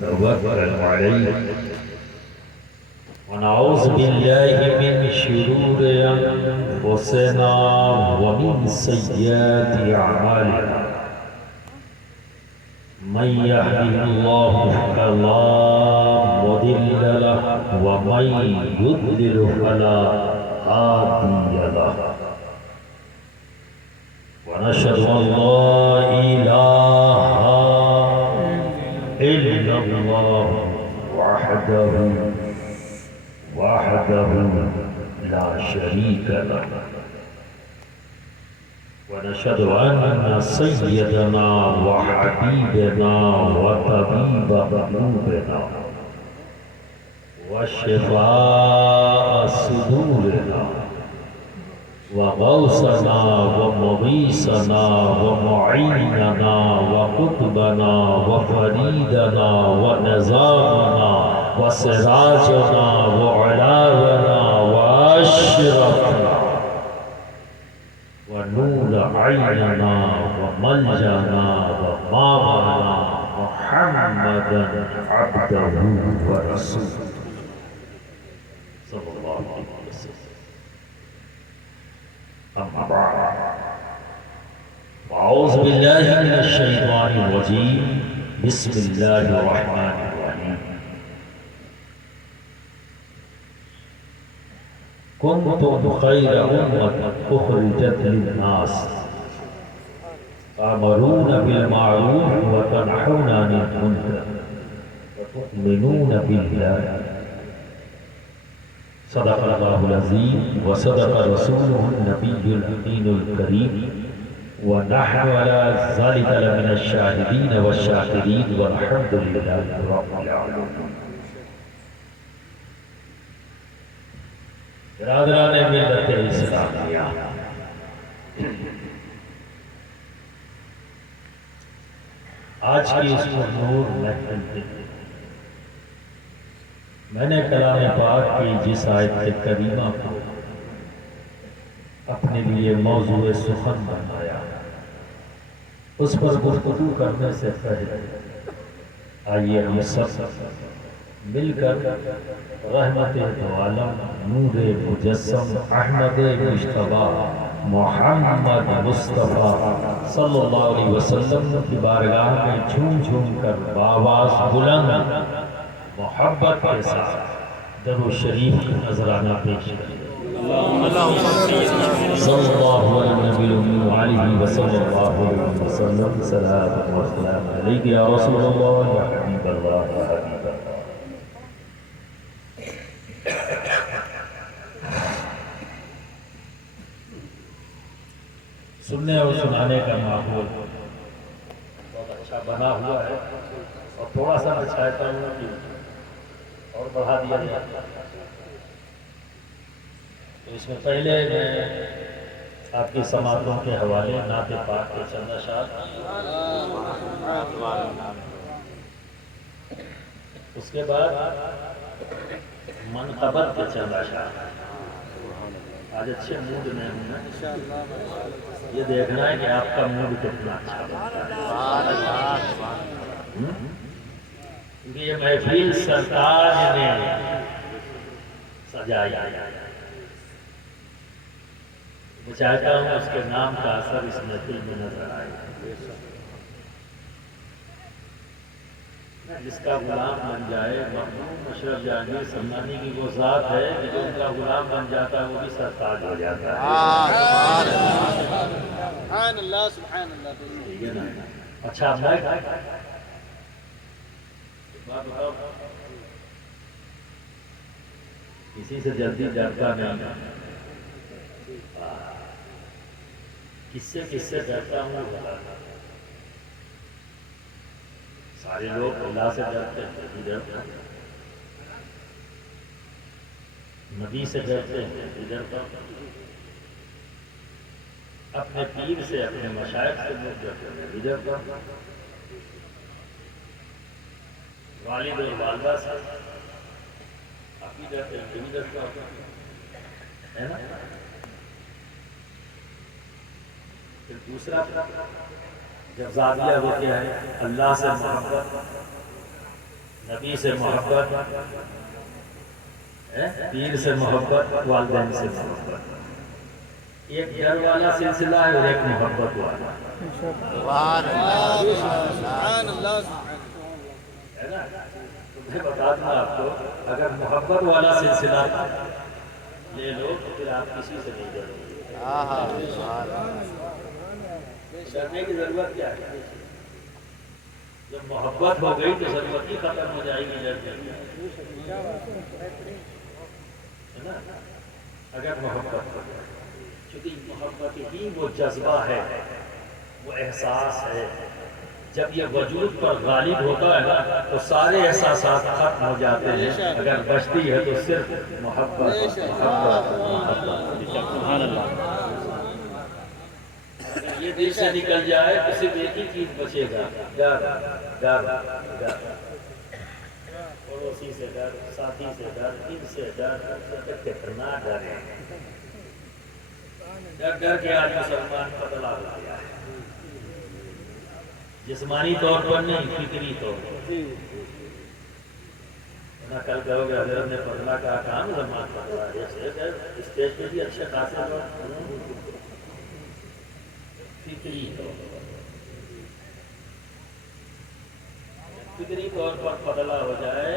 توكل عليه ونعوذ بالله من شرور أنفسنا ومن سيئات أعمالنا من يهده الله فلا مضل له ومن يضلل فلا هادي له ونشهد أن لا إله إلا الله وحده لا شريك له ونشهد أن سيدنا وحبيبنا وطبيب قلوبنا وشفاء صدورنا وغوثنا ومغيثنا ومعيننا وقطبنا وفريدنا ونظامنا وسراجنا وعلاونا وأشرفنا ونور عيننا وملجنا ومامنا محمدا عبده ورسوله صلى الله عليه وسلم. أما بعد أعوذ بالله من الشيطان الرجيم بسم الله الرحمن الرحيم. كنتم خير أمة أخرجت للناس تأمرون بالمعروف وتنهون عن المنكر وتؤمنون بالله. صدق الله العظيم وصدق رسوله النبي الأمين الكريم ونحن على ذلك لمن الشاهدين والشاكرين والحمد لله رب العالمين. برادران ملت اسلامیہ، آج کی اس نور محفل میں نے کلام پاک کی جس آیت کریمہ کو اپنے لیے موضوع سخن بنایا، اس پر گفتگو کرنے سے پہلے آئیے ہم سب مل کر رحمت دو عالم نور مجسم احمد مجتبی محمد مصطفیٰ صلی اللہ علیہ وسلم کی بارگاہ میں جھوم جھوم کر بآواز بلند محبت کے ساتھ درود شریف کا نذرانہ پیش کریں. صلی اللہ علیہ وسلم صلاۃ و سلام علیک یا رسول اللہ یا حبیب اللہ یا حبیب اللہ. سننے اور سنانے کا ماحول بہت اچھا بنا ہوا ہے اور تھوڑا سا میں چاہتا ہوں کہ اور بڑھا دیا جائے. تو اس میں پہلے میں آپ کی سماعتوں کے حوالے نعت پاک کے چند اشعار، اس کے بعد منقبت کے چند اشعار. آج اچھے موڈ میں ہوں نا، یہ دیکھنا ہے کہ آپ کا موڈ کتنا اچھا بنتا ہے، کیونکہ یہ محفل سرتاج نے سجائی. میں چاہتا ہوں اس کے نام کا اثر اس محفل میں نظر آئے. جس کا غلام بن جائے، مرحوم اشرف جہانگیر سمنانی کی وہ ذات ہے کہ جو ان کا غلام بن جاتا ہے وہ بھی سرتاج ہو جاتا ہے. سبحان اللہ سبحان اللہ. ٹھیک ہے نا؟ اچھا میں کسی سے جلدی ڈرتا نہیں، کس سے ڈرتا ہوں. سارے لوگ اللہ سے ڈرتے ہیں، نبی سے ڈرتے ہیں، ڈرتا ہوں. اپنے پیر سے، اپنے مشائخ سے ڈرتے ہیں، ڈرتا ہوں. والد اور والدہ سے آپ بھی ڈرتے ہیں، ڈرتا ہوں، ہے نا. پھر دوسرا جب زاویہ وہ کیا ہے اللہ سے محبت، نبی سے محبت، پیر سے محبت، والدین سے محبت، ایک ڈر والا سلسلہ ہے اور ایک محبت والا سبحان اللہ ہے نا۔ میں بتا دوں آپ کو، اگر محبت والا سلسلہ لے لو تو پھر آپ کسی سے نہیں ڈرو گے۔ ڈرنے کی ضرورت کیا ہے؟ جب محبت ہو گئی تو ضرورت ہی ختم ہو جائے گی ڈرنے کی، ہے نا۔ اگر محبت ہو گئی، چونکہ محبت ہی وہ جذبہ ہے، وہ احساس ہے، جب یہ وجود پر غالب ہوتا ہے نا تو سارے احساسات ختم ہو جاتے ہیں۔ اگر بچتی ہے تو صرف محبت محبت محبت۔ سبحان اللہ۔ اگر یہ دل سے نکل جائے تو صرف ایک ہی چیز بچے گا، ڈر ڈر ڈر، پڑوسی سے ڈر، ساتھی سے ڈر، ان سے ڈر، کتنا ڈر ہے۔ ڈر ڈر کے آج مسلمان پتلا ہو گیا ہے، جسمانی طور پر نہیں، فکری طور پر۔ نہ کل کہو گے حضرت نے پتلا کہا، کہاں مسلمان پتلا ہے؟ اسٹیج پہ بھی اچھے خاصے لوگ فکری طور پر، فکری طور پر پتلا ہو جائے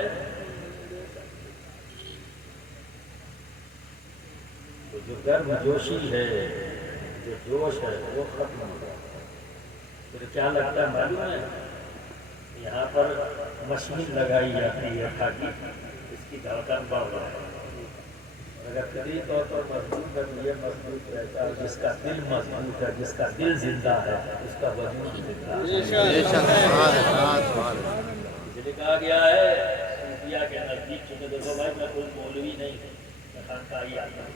تو جو گرم جوشی ہے، جو جوش ہے، وہ ختم ہو جائے۔ پھر کیا لگتا ہے معلوم ہے؟ یہاں پر مشین لگائی جاتی ہے تاکہ اس کی دھڑکن بڑھ جائے۔ اگر فطری طور پر مضبوط ہے تو یہ مضبوط رہتا ہے، جس کا دل مضبوط ہے، جس کا دل زندہ ہے، اس کا وجود زندہ ہے۔ اس لیے کہا گیا ہے صوفیہ کے نزدیک، چونکہ دیکھو بھائی میں کوئی مولوی نہیں ہوں، میں خانقاہی آدمی ہوں،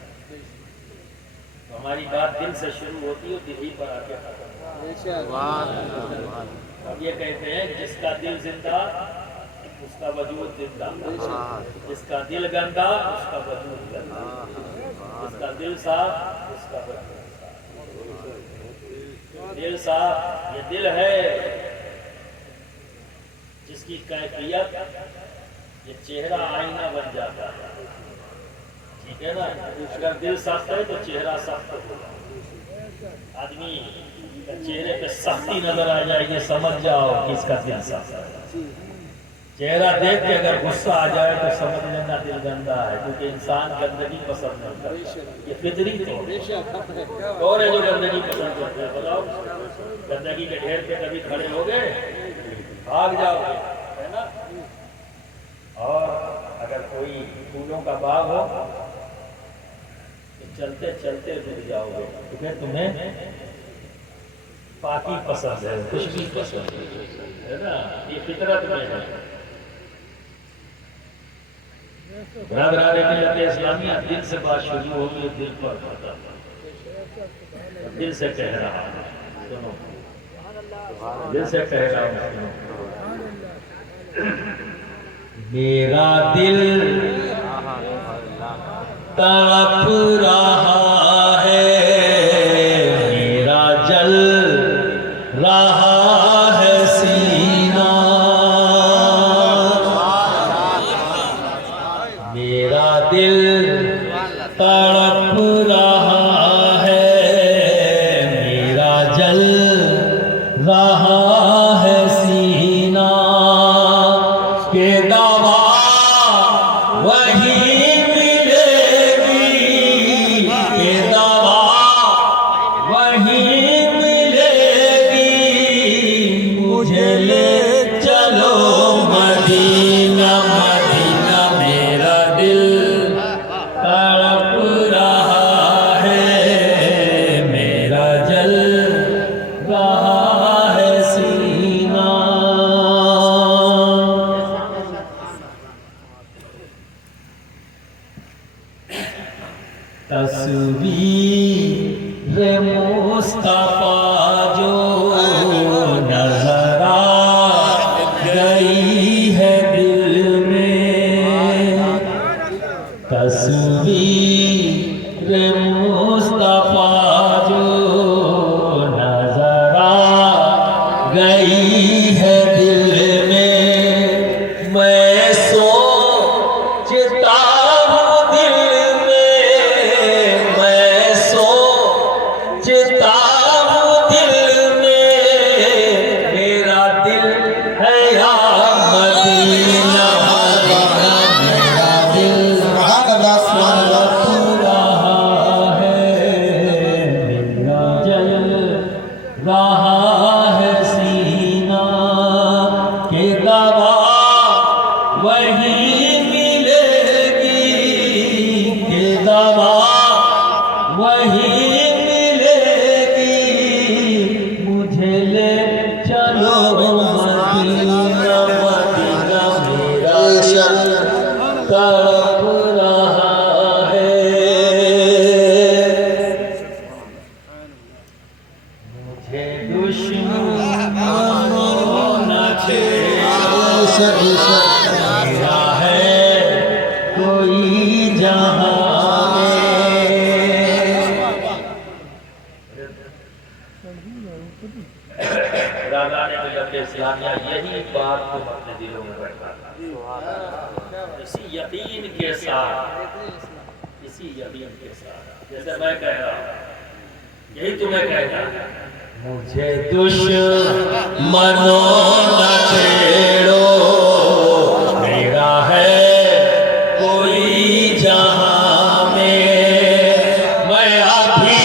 تو ہماری بات دل سے شروع ہوتی ہے، دل ہی پر آ کے ختم ہوتی ہے۔ اب یہ کہتے ہیں جس کا دل زندہ اس کا وجود زندہ، جس کا دل گندا اس کا وجود گندا، جس کا دل صاف اس کا وجود صاف۔ دل صاف یہ دل ہے جس کی کیفیت یہ چہرہ آئینہ بن جاتا ہے، ٹھیک ہے نا۔ اگر دل سخت ہے تو چہرہ سخت ہوگا، آدمی چہرے پہ سختی نظر آ جائے گی، سمجھ جاؤ کہ اس کا دل سخت ہے۔ چہرہ دیکھ کے اگر غصہ آ جائے تو سمجھ لینا دل گندا ہے، کیونکہ انسان گندگی پسند نہیں کرتا، یہ فطری طور ہے جو گندگی پسند کرتے ہیں۔ بتاؤ گندگی کے ڈھیر پہ کبھی کھڑے ہو گئے، بھاگ جاؤ گے، ہے نا۔ اور اگر کوئی پھولوں کا باغ ہو تو چلتے چلتے رک جاؤ گے، کیونکہ تمہیں پاکی پسند ہے، خوشبو پسند ہے نا، یہ فطرت میں ہے۔ برادران ملت اسلامیہ، دل سے بات شروع ہوگی، دل پر ختم، دل سے کہہ رہا ہوں، سنو، دل سے کہہ رہا ہوں، سنو۔ میرا دل تڑپ رہا ہے، میرا جل رہا ہے سینہ، میرا دل تڑپ رہا ہے، میرا جل رہا ہے سینہ، کہ دوا وہی ملے گی، کہ دوا وہی ملے گی، مجھے لے چلو مدینہ مدینہ، میرا دل تڑپ رہا ہے، میرا جل رہا ہے سینہ۔ تصویر مصطفیٰ جو نظر آ گئی ہے دل میں، تصویر مصطفیٰ جو نظر آ گئی ہے دل میں، میں سوچتا ہوں دل میں سوچتا ہوں دل میں میرا دل ہے یا مدینہ میرا دل رہا ہے سینہ کہ دوا وہی ملے گی کہ دوا وہی ملے گی مجھے لے چلو مدینہ مدینہ میرا دل تڑپ رہا ہے مجھے دشمنوں نہ چھیڑا ہے کوئی جہاں اسلامیہ یہی بات کو اپنے دلوں میں بیٹھا اسی یقین کے ساتھ جیسے میں کہہ رہا ہوں یہی تمہیں کہنا مجھے دشمنوں نہ چھیڑو میرا ہے کوئی جہاں میں ابھی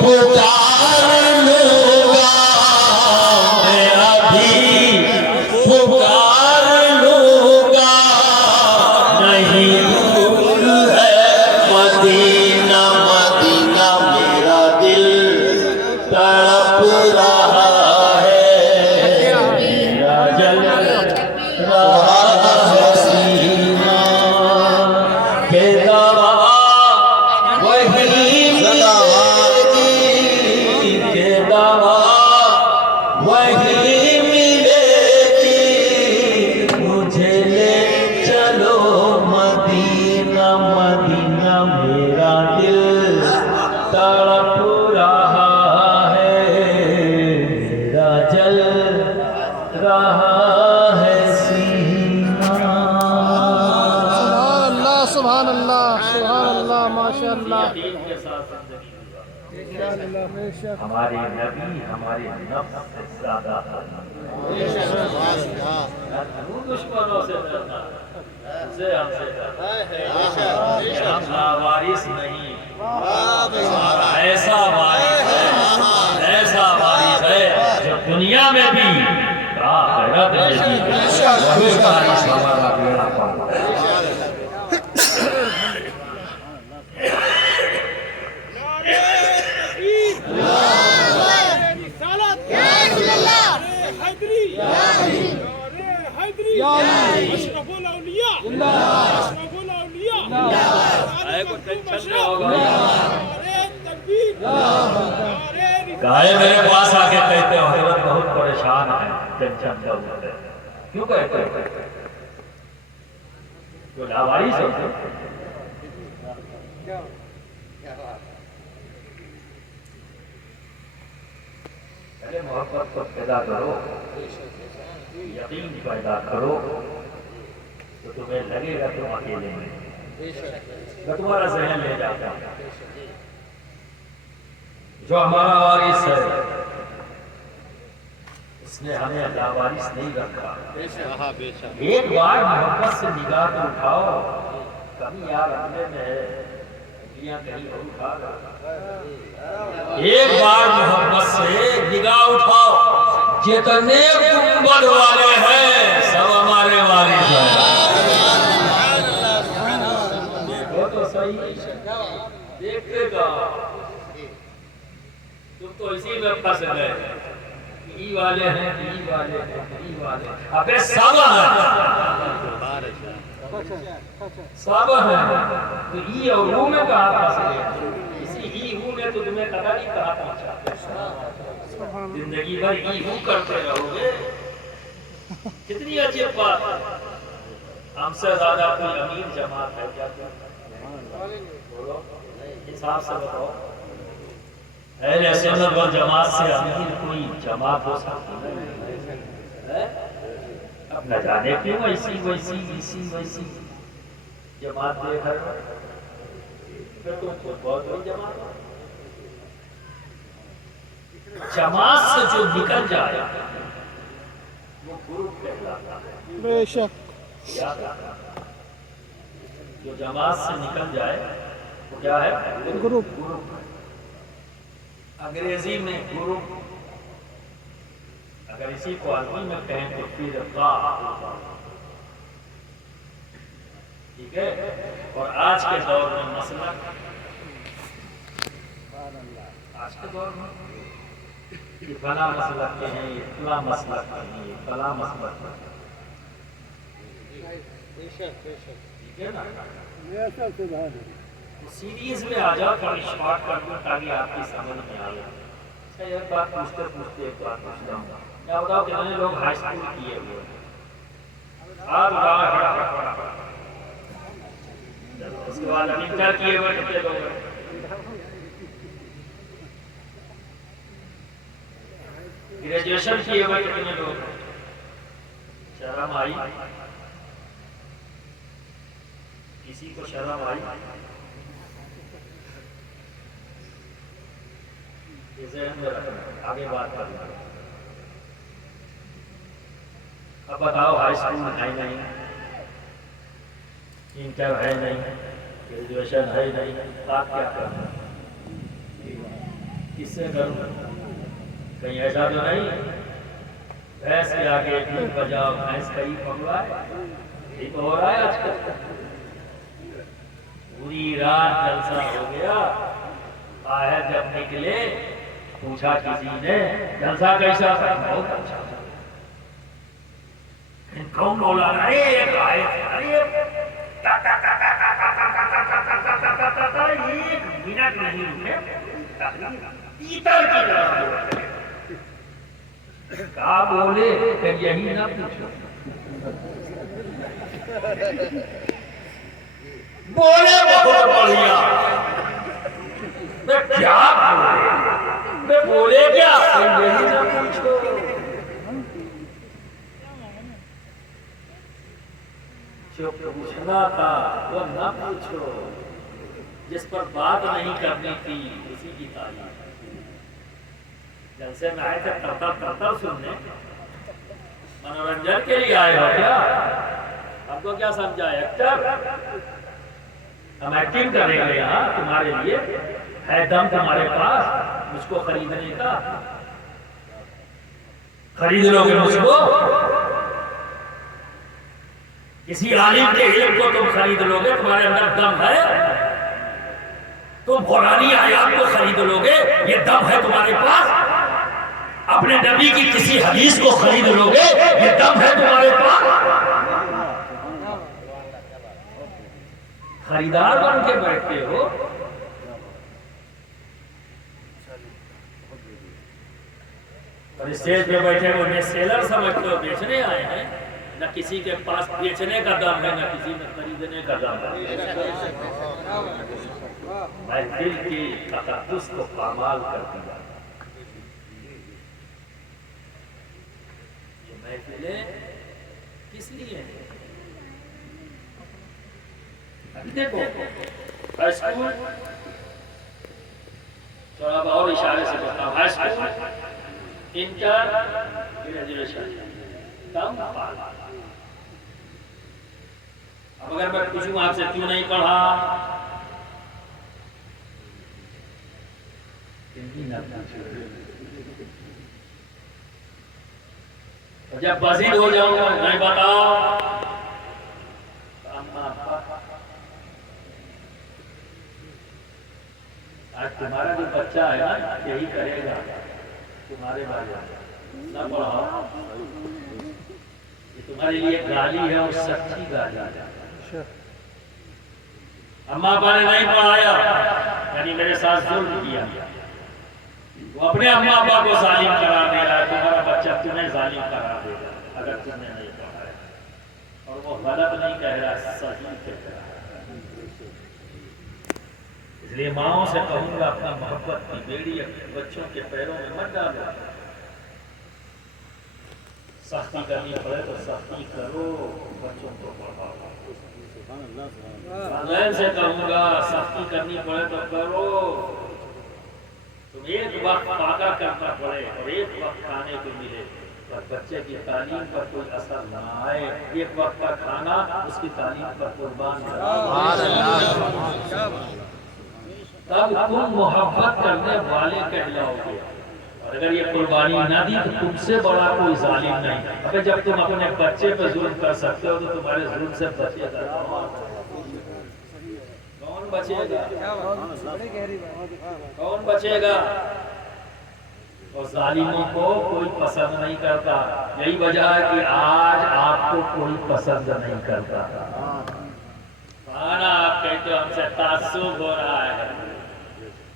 پکار لوں گا میں ابھی پکار لوں گا نہیں دور ہے مدینہ مدینہ میرا دل تڑپ رہا ہے میرا جل رہا ہے سینہ کہ دوا وہی ملے گی کہ دوا وہی ملے گی مجھے لے چلو مدینہ مدینہ میرا دل تڑپ رہا ہے میرا جل رہا ہے سینہ سبحان اللہ ماشاء اللہ ہمارے نبی ہمارے نفس سے زیادہ دشمنوں سے ڈرنا سے ہم سے ڈرنا ہم لاوارث نہیں ایسا وارث ہے جو دنیا میں بھی آخرت میں بھی وہی وارث ہمارا بیڑا پار کہے میرے پاس آ کے کہتے ہو حضرت بہت پریشان ہے ٹینشن کا ہوتا ہے کیوں کہتے ہو تو لاوارث ہے پہلے محبت کو پیدا کرو یقین پیدا کرو تو تمہیں لگے گا تم اکیلے میں تمہارا ذہن لے جاتا جو ہمارا وارث ہے اس نے ہمیں لاوارث نہیں رکھا ایک بار محبت سے نگاہ تو اٹھاؤ کمی یار اپنے میں ہے کہیں اور اٹھا گا ایک بار محبت سے نگاہ اٹھاؤ جتنے گنبد والے ہیں سب ہمارے وارث ہیں دیکھو تو صحیح دیکھتے گا تم تو اسی میں پھنس گئے ای والے ہیں ابے سب ہیں تو ای اور او میں کہاں پھنس گئے اسی ای او میں تو تمہیں پتا نہیں کہاں پہنچا زندگی بھر ای او کرتے رہو گے کتنی عجیب بات ہم سے زیادہ کوئی امیر جماعت ہے کیا بولو حساب سے بتاؤ اہل سنت والجماعت سے امیر کوئی جماعت ہو سکتی ہے اب نہ جانے کیوں ایسی ویسی جماعت دیکھ رہے ہو، میں تم خود بہت بڑی جماعت ہو۔ جماعت سے جو نکل جائے وہ گروپ کہلاتا ہے۔ بے شک یاد رکھنا، جو جماعت سے نکل جائے وہ کیا ہے؟ گروپ۔ انگریزی میں گروپ، اگر اسی کو عربی میں کہیں تو فرقہ، ٹھیک ہے؟ اور آج کے دور میں مسلک، آج کے دور میں یہ فلاں مسلک کے ہیں، یہ فلاں مسلک کے ہیں، یہ فلاں مسلک کے ہیں، ٹھیک ہے نا؟ سیریز میں آ جاؤ، تھوڑی شارٹ کر دوں تاکہ آپ کی سمجھ میں آئے۔ اچھا، ایک بات پوچھتے ایک بات پوچھتا ہوں، کیا بتاؤ کتنے لوگ ہائی اسکول کیے ہوئے ہیں؟ اس کے بعد انٹر کیے ہوئے کتنے لوگ ہیں؟ گریجویشن کیے ہوئے کتنے لوگ ہیں؟ شرم آئی؟ کسی کو شرم آئی؟ ذہن میں رکھنا، آگے بات کرنا۔ اب بتاؤ، ہائی اسکول ہے نہیں، انٹر ہے نہیں، گریجویشن ہے نہیں، آپ کیا کرنا؟ کس سے کروں؟ کہیں ایسا تو نہیں بھینس کے آگے دودھ بجاؤ بھینس کہیں پکڑا ہے؟ یہی تو ہو رہا ہے آج کل۔ پوری رات جلسہ ہو گیا، باہر جب نکلے پوچھا کسی نے جلسہ کیسا تھا؟ بہت اچھا تھا۔ کون بولا؟ ایک منٹ نہیں رکے، پیتل کی طرح کہا بولے کہ یہی نہ پوچھو، بولے بہت بڑھیا، میں کیا بولے، میں بولے کیا، یہی نہ پوچھو۔ جو پوچھنا تھا وہ نہ پوچھو، جس پر بات نہیں کرنی تھی اسی کی تعلیم۔ جلسے میں آئے تھے ترتر سننے، منورنجن کے لیے آئے ہو کیا؟ ہم کو کیا سمجھا ایکٹر؟ ہم ایکٹنگ کریں گے یہاں تمہارے لیے، ہے دم تمہارے پاس مجھ کو خریدنے کا؟ خرید لو گے مجھ کو؟ کسی عالم کے علم کو تم خرید لو گے؟ تمہارے اندر دم ہے؟ تم قرآنی آیات کو خرید لو گے؟ یہ دم ہے تمہارے پاس؟ اپنے نبی کی کسی حدیث کو خرید لو گے؟ یہ دم ہے تمہارے پاس؟ خریدار بن کے بیٹھتے ہو۔ اور اسٹیج پہ بیٹھے وہ انہیں سیلر سمجھتے ہو، بیچنے آئے ہیں؟ نہ کسی کے پاس بیچنے کا دم ہے، نہ کسی میں خریدنے کا دم ہے۔ میں دل کی تقدس کو پامال کر دیا۔ یہ محفلیں کس لیے ہیں؟ ابھی دیکھو ہائی اسکول، تھوڑا اور اشارے سے بتاؤ، ہائی اسکول، انٹر، گریجویشن، کم پاس۔ اب اگر میں پوچھوں آپ سے کیوں نہیں پڑھا، جب بزید ہو جاؤں گا نہیں بتاؤ، آج تمہارا جو بچہ ہے نا یہی کرے گا، تمہارے بارے نہ پڑھاؤ، یہ تمہارے لیے گالی ہے اور سچی گالی ہے۔ اماں ابا نے نہیں پڑھایا یعنی میرے ساتھ ظلم کیا، وہ اپنے اماں ابا کو ظالم قرار دے رہا ہے، تمہارا بچہ تمہیں ظالم قرار دے گا اگر تم نے نہیں پڑھایا۔ اور وہ غلط نہیں کہہ رہا، صحیح کہہ رہا ہے۔ اس لیے ماؤں سے کہوں گا اپنا محبت کی بیڑی اپنے بچوں کے پیروں میں مت ڈالو، سختی کرنی پڑے تو سختی کرو، بچوں کو پڑھاؤ۔ والدین سے کہوں گا سختی کرنی پڑے تو کرو، تم ایک وقت پاکا کرنا پڑے اور ایک وقت کھانے کو ملے اور بچے کی تعلیم پر کوئی اثر نہ آئے، ایک وقت کا کھانا اس کی تعلیم پر قربان نہ تب تم محبت کرنے والے کہلاؤ گے۔ اور اگر یہ قربانی نہ دی تو تم سے بڑا کوئی ظالم نہیں۔ ابے جب تم اپنے بچے پہ ظلم کر سکتے ہو تو تمہارے ظلم سے بچے گا کون بچے گا؟ کون بچے گا؟ اور ظالموں کو کوئی پسند نہیں کرتا، یہی وجہ ہے کہ آج آپ کو کوئی پسند نہیں کرتا۔ مانا آپ کہتے ہو ہم سے تعصب ہو رہا ہے،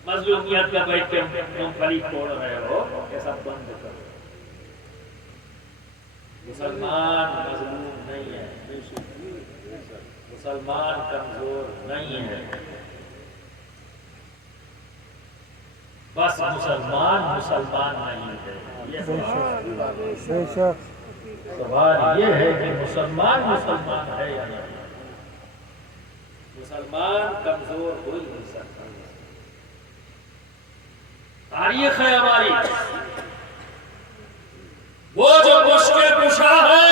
مظلومیت کا بیٹھ کے تم پھلی توڑ رہے ہو، یہ سب بند کرو۔ مسلمان مظلوم نہیں ہے، مسلمان کمزور نہیں ہے، بس مسلمان نہیں ہے۔ سوال یہ ہے کہ مسلمان ہے یا نہیں؟ مسلمان کمزور ہو ہی نہیں سکتا۔ تاریخ ہے ہماری، وہ جو مشکل کشا ہے،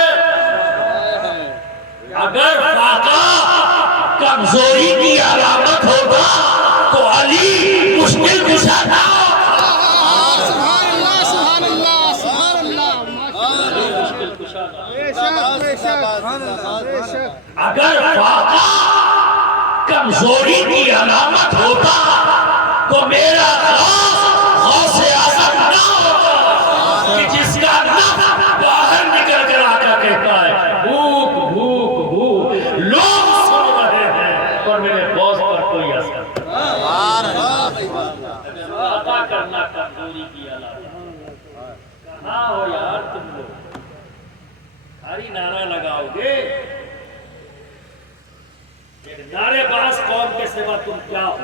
اگر واقعہ کمزوری کی علامت ہوگا تو علی مشکل کشا تھا۔ اگر واقعہ کمزوری کی علامت ہوتا تو میرا غوث اعظم نہ ہوتا کہ جس کا نفس باہر نکل کر آ کر کہتا ہے بھوک بھوک بھوک، لوگ سن رہے ہیں اور میرے غوث پر کوئی اثر نہیں۔ عطا کرنا کمزوری کی علامت۔ کہاں ہو یار تم لوگ؟ خالی نعرہ لگاؤ گے؟ ایک نعرے باز قوم کے سوا تم کیا ہو؟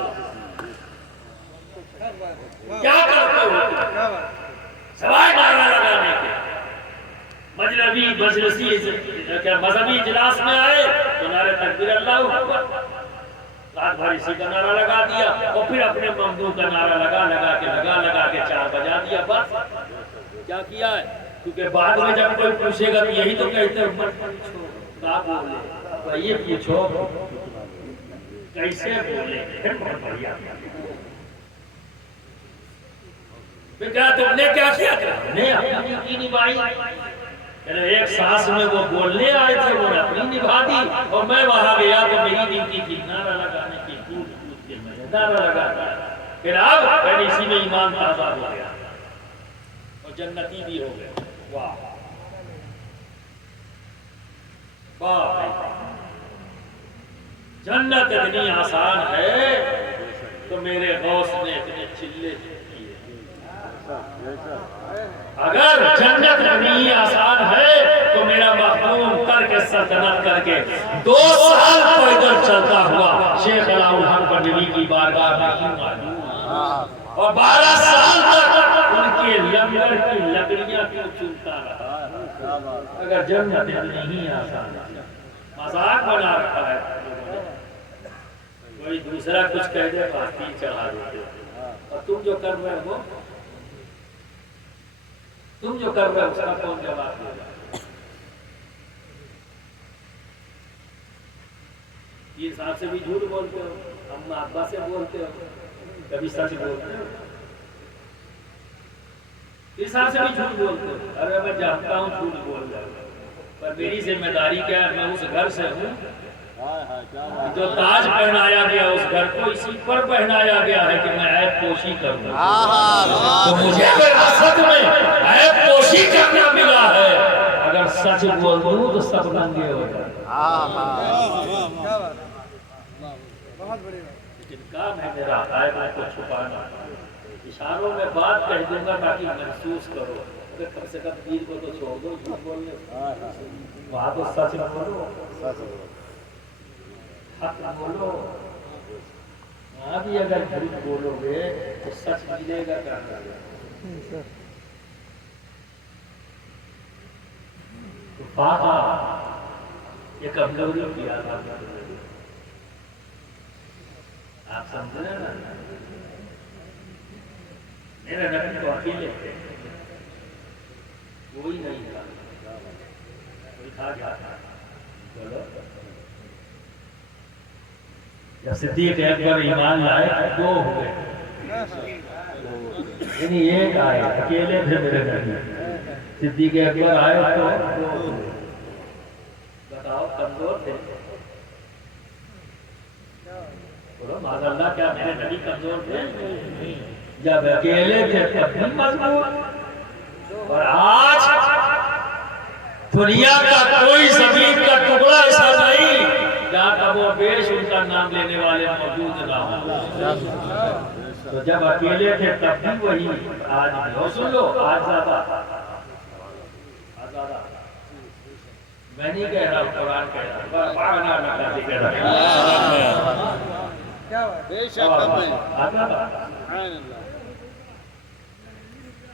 کیا کرتے ہو سوائے نعرہ لگانے کے؟ مذہبی اجلاس میں آئے تو نعرے تکبیر اللہ اکبر، رات بھر اسی کا نعرہ لگا دیا اور پھر اپنے ممدوح کا نعرہ لگا کے 4 بجا دیا۔ بس کیا کیا ہے؟ کیونکہ بعد میں جب کوئی پوچھے گا تو یہی تو کہتے ہیں مت پوچھو کیا بولے، تو یہ پوچھو کیسے بولے۔ بہت بڑھیا، کیا تم نے کیا کیا؟ نے اپنی کی نبھائی۔ ایک سانس میں وہ بولنے آئے تھے، وہ نے اپنی نبھا دی، اور میں وہاں گیا تو میری ڈیوٹی تھی نعرہ لگانے کی، کود کے میں نعرہ لگاتا۔ پھر اب اسی میں ایمان تازہ ہو گیا اور جنتی بھی ہو گیا۔ واہ واہ، جنت اتنی آسان ہے تو میرے غوث نے اتنے چلے کیے۔ اگر جنت اتنی آسان ہے تو میرا مخدوم کر کے سلطنت کر کے 2 سال پیدل چلتا ہوا شیخ علاء الحق بریلوی کی بارگاہ میں کیوں آیا، اور 12 سال تک ان کے لنگر کی لکڑیاں کیوں چنتا رہا؟ اگر جنت اتنی ہی آسان ہے، مذاق بنا رکھا ہے، کوئی دوسرا کچھ کہہ دے پاستین چڑھا دیتے، اور تم جو کر رہے ہو اس کا کون جواب دے گا؟ یہ صاحب سے بھی جھوٹ بولتے ہو، اما ابا سے بولتے ہو، کبھی سچ بولتے ہو، اس صاحب سے بھی جھوٹ بولتے ہو۔ ارے میں جانتا ہوں جھوٹ بول رہا ہوں، پر میری ذمہ داری کیا ہے؟ میں اس گھر سے ہوں جو تاج پہنایا گیا، اس گھر کو اسی پر پہنایا گیا ہے کہ میں عیب پوشی کروں، تو مجھے وراثت میں عیب پوشی کرنا ملا ہے۔ اگر سچ بول دوں تو سب ننگے ہو جائیں۔ لیکن کام ہے میرا عیبوں کو چھپانا، اشاروں میں بات کہہ دوں گا تاکہ محسوس کرو، کم سے کم دین کو تو چھوڑ دو جھوٹ بولنے، وہاں تو سچ بولو، حق بولو۔ وہاں بھی اگر جھوٹ بولو گے تو سچ ملے گا کہاں؟ ہاں ہاں یہ کمزوری کیا تھا آپ سمجھ رہے ہیں نا میرے نبی تو اکیلے تھے کوئی نہیں تھا کوئی تھا کیا تھا بولو جب صدیق اکبر ایمان لائے دو ہوئے یعنی ایک آئے اکیلے تھے میرے نبی صدیق اکبر آئے تو بتاؤ کمزور تھے بولو معاذ اللہ کیا میرے نبی کمزور تھے جب اکیلے تھے تب بھی مضبوط اور آج دنیا کا کوئی زمین کا ٹکڑا ایسا نہیں جہاں تک وہ بیش ان کا نام لینے والے موجود نہ ہوں تو جب اکیلے تھے تب بھی وہی آج بھی اور سن لو آج زیادہ میں نہیں کہہ رہا ہوں قرآن کہہ رہا ہوں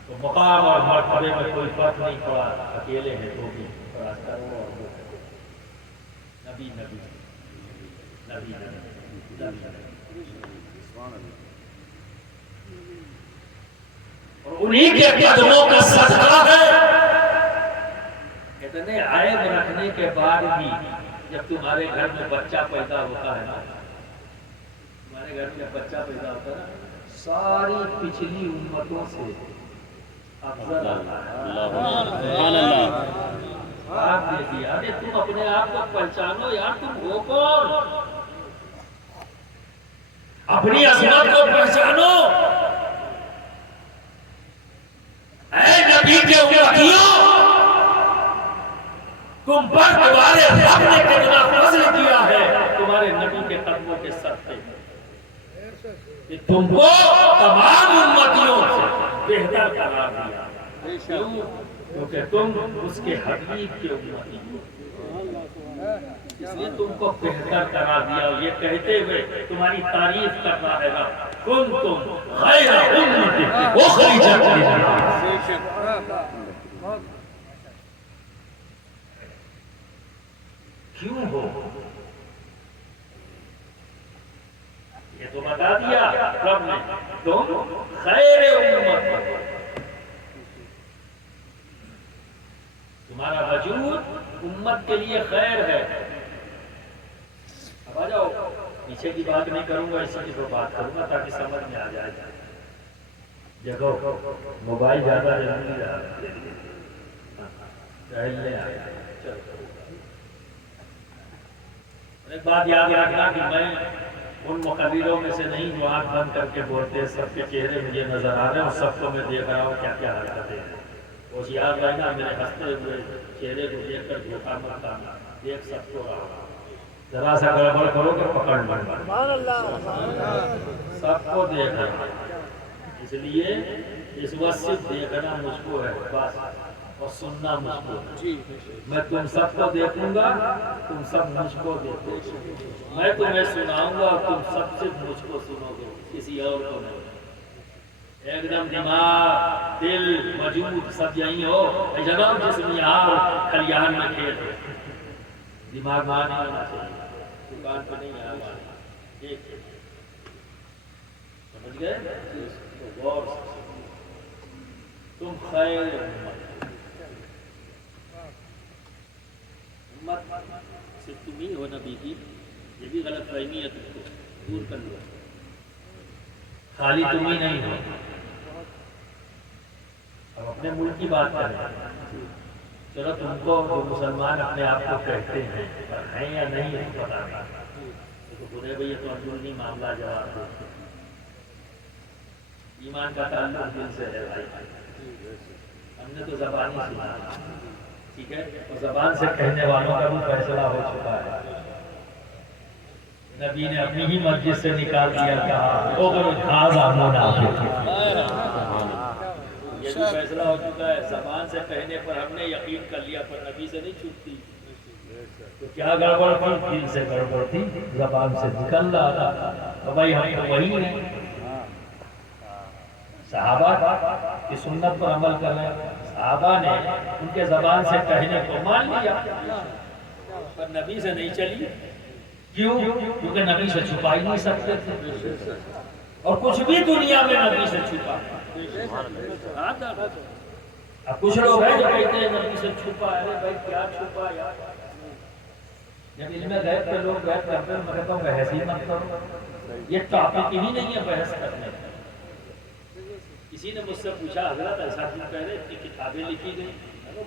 تو مقام اور مرتبے میں کوئی فرق نہیں پڑا اکیلے ہیں تو بھی نبی نبی نبی اور انہی کے قدموں کا صدقہ ہے اتنے عیب رکھنے کے بعد بھی جب تمہارے گھر میں بچہ پیدا ہوتا ہے نا تمہارے گھر میں بچہ پیدا ہوتا ہے نا ساری پچھلی امتوں سے افضل آتا ہے آپ دیکھیے ارے تم اپنے آپ کو پہچانو یار تم ہو کون اپنی عظمت کو پہچانو اے نبی کے امتیوں تم پر تمہارے رب نے کتنا فضل کیا ہے تمہارے نبی کے قدموں کے صدقے کہ تم کو تمام امتیوں سے بہتر قرار دیا کیونکہ تم اس کے حبیب کے امتی ہو اس لیے تم کو بہتر قرار دیا یہ کہتے ہوئے تمہاری تعریف کرنا ہے رب کنتم خیر امت اخرجت للناس کیوں ہو یہ تو بتا دیا رب نے تم خیر امت تمہارا وجود امت کے لیے خیر ہے اب آ جاؤ پیچھے کی بات نہیں کروں گا اسی کی تو بات کروں گا تاکہ سمجھ میں آ جائے دیکھو موبائل زیادہ ضروری رہا ٹہلنے آیا ایک بات یاد رکھنا کہ میں ان مقابلوں میں سے نہیں جو آنکھ بند کر کے بولتے سب کے چہرے مجھے نظر آ رہے ہیں اور سب کو میں دیکھ رہا ہوں کیا کیا حرکتیں ہیں وہ یاد رہنا میرے ہنستے ہوئے چہرے کو دیکھ کر دھوکہ مت کھانا دیکھ سب کو رہا ذرا سا گڑبڑ کرو کہ پکڑ مت سب کو دیکھ رہا اس لیے اس وقت صرف دیکھنا مجھ کو ہے بس اور سننا مجھ کو میں تم سب کو دیکھوں گا تم سب مجھ کو دیکھو میں تمہیں سناؤں گا اور تم سب صرف مجھ کو سنو گے کسی اور کو نہیں ایک دم دماغ دل وجود سب یہی ہو جنم جسم یار کھلیان میں کھیل دماغ مان نہیں ہونا چاہیے دکان پہ نہیں آنا سمجھ گئے تو غور تم خیر امت صرف تم ہی ہو نبی کی یہ بھی غلط فہمی ہے تم کو دور کر لو خالی تم ہی نہیں ہو اب اپنے ملک کی بات کریں چلو تم کو جو مسلمان اپنے آپ کو کہتے ہیں ہیں یا نہیں ہے پتا نہیں تو بولے بھائی یہ تو اندرونی معاملہ جواب دو ایمان کا تعلق دل سے ہے بھائی ہم نے تو زبانی سنا ٹھیک ہے اور زبان سے کہنے والوں کا بھی فیصلہ ہو چکا ہے نبی نے اپنی ہی مسجد سے نکال دیا کہا یہ بھی فیصلہ ہو چکا ہے زبان سے کہنے پر ہم نے یقین کر لیا پر نبی سے نہیں چھوٹتی تو کیا گڑبڑ تھی دل سے گڑبڑ تھی زبان سے نکل رہا تھا تو بھائی ہم تو وہی ہیں صحابہ کی سنت پر عمل کر رہے ہیں صحابہ نے ان کے زبان سے کہنے کو مان لیا، پر نبی سے نہیں چلی. کیوں؟ کیونکہ نبی سے چھپا ہی نہیں سکتے تھے، اور کچھ بھی دنیا میں نبی سے چھپا. اب کچھ لوگ ہیں جو کہتے ہیں نبی سے چھپا ہے. بھائی کیا چھپا یار؟ جب علم غیب پہ لوگ غیب کرتے ہیں، میں کہتا ہوں بحث ہی مت کرو، یہ ٹاپک ہی نہیں ہے بحث کرنے کا. کسی نے مجھ سے پوچھا حضرت ایسا کیوں کہہ رہے اتنی کتابیں لکھی گئی؟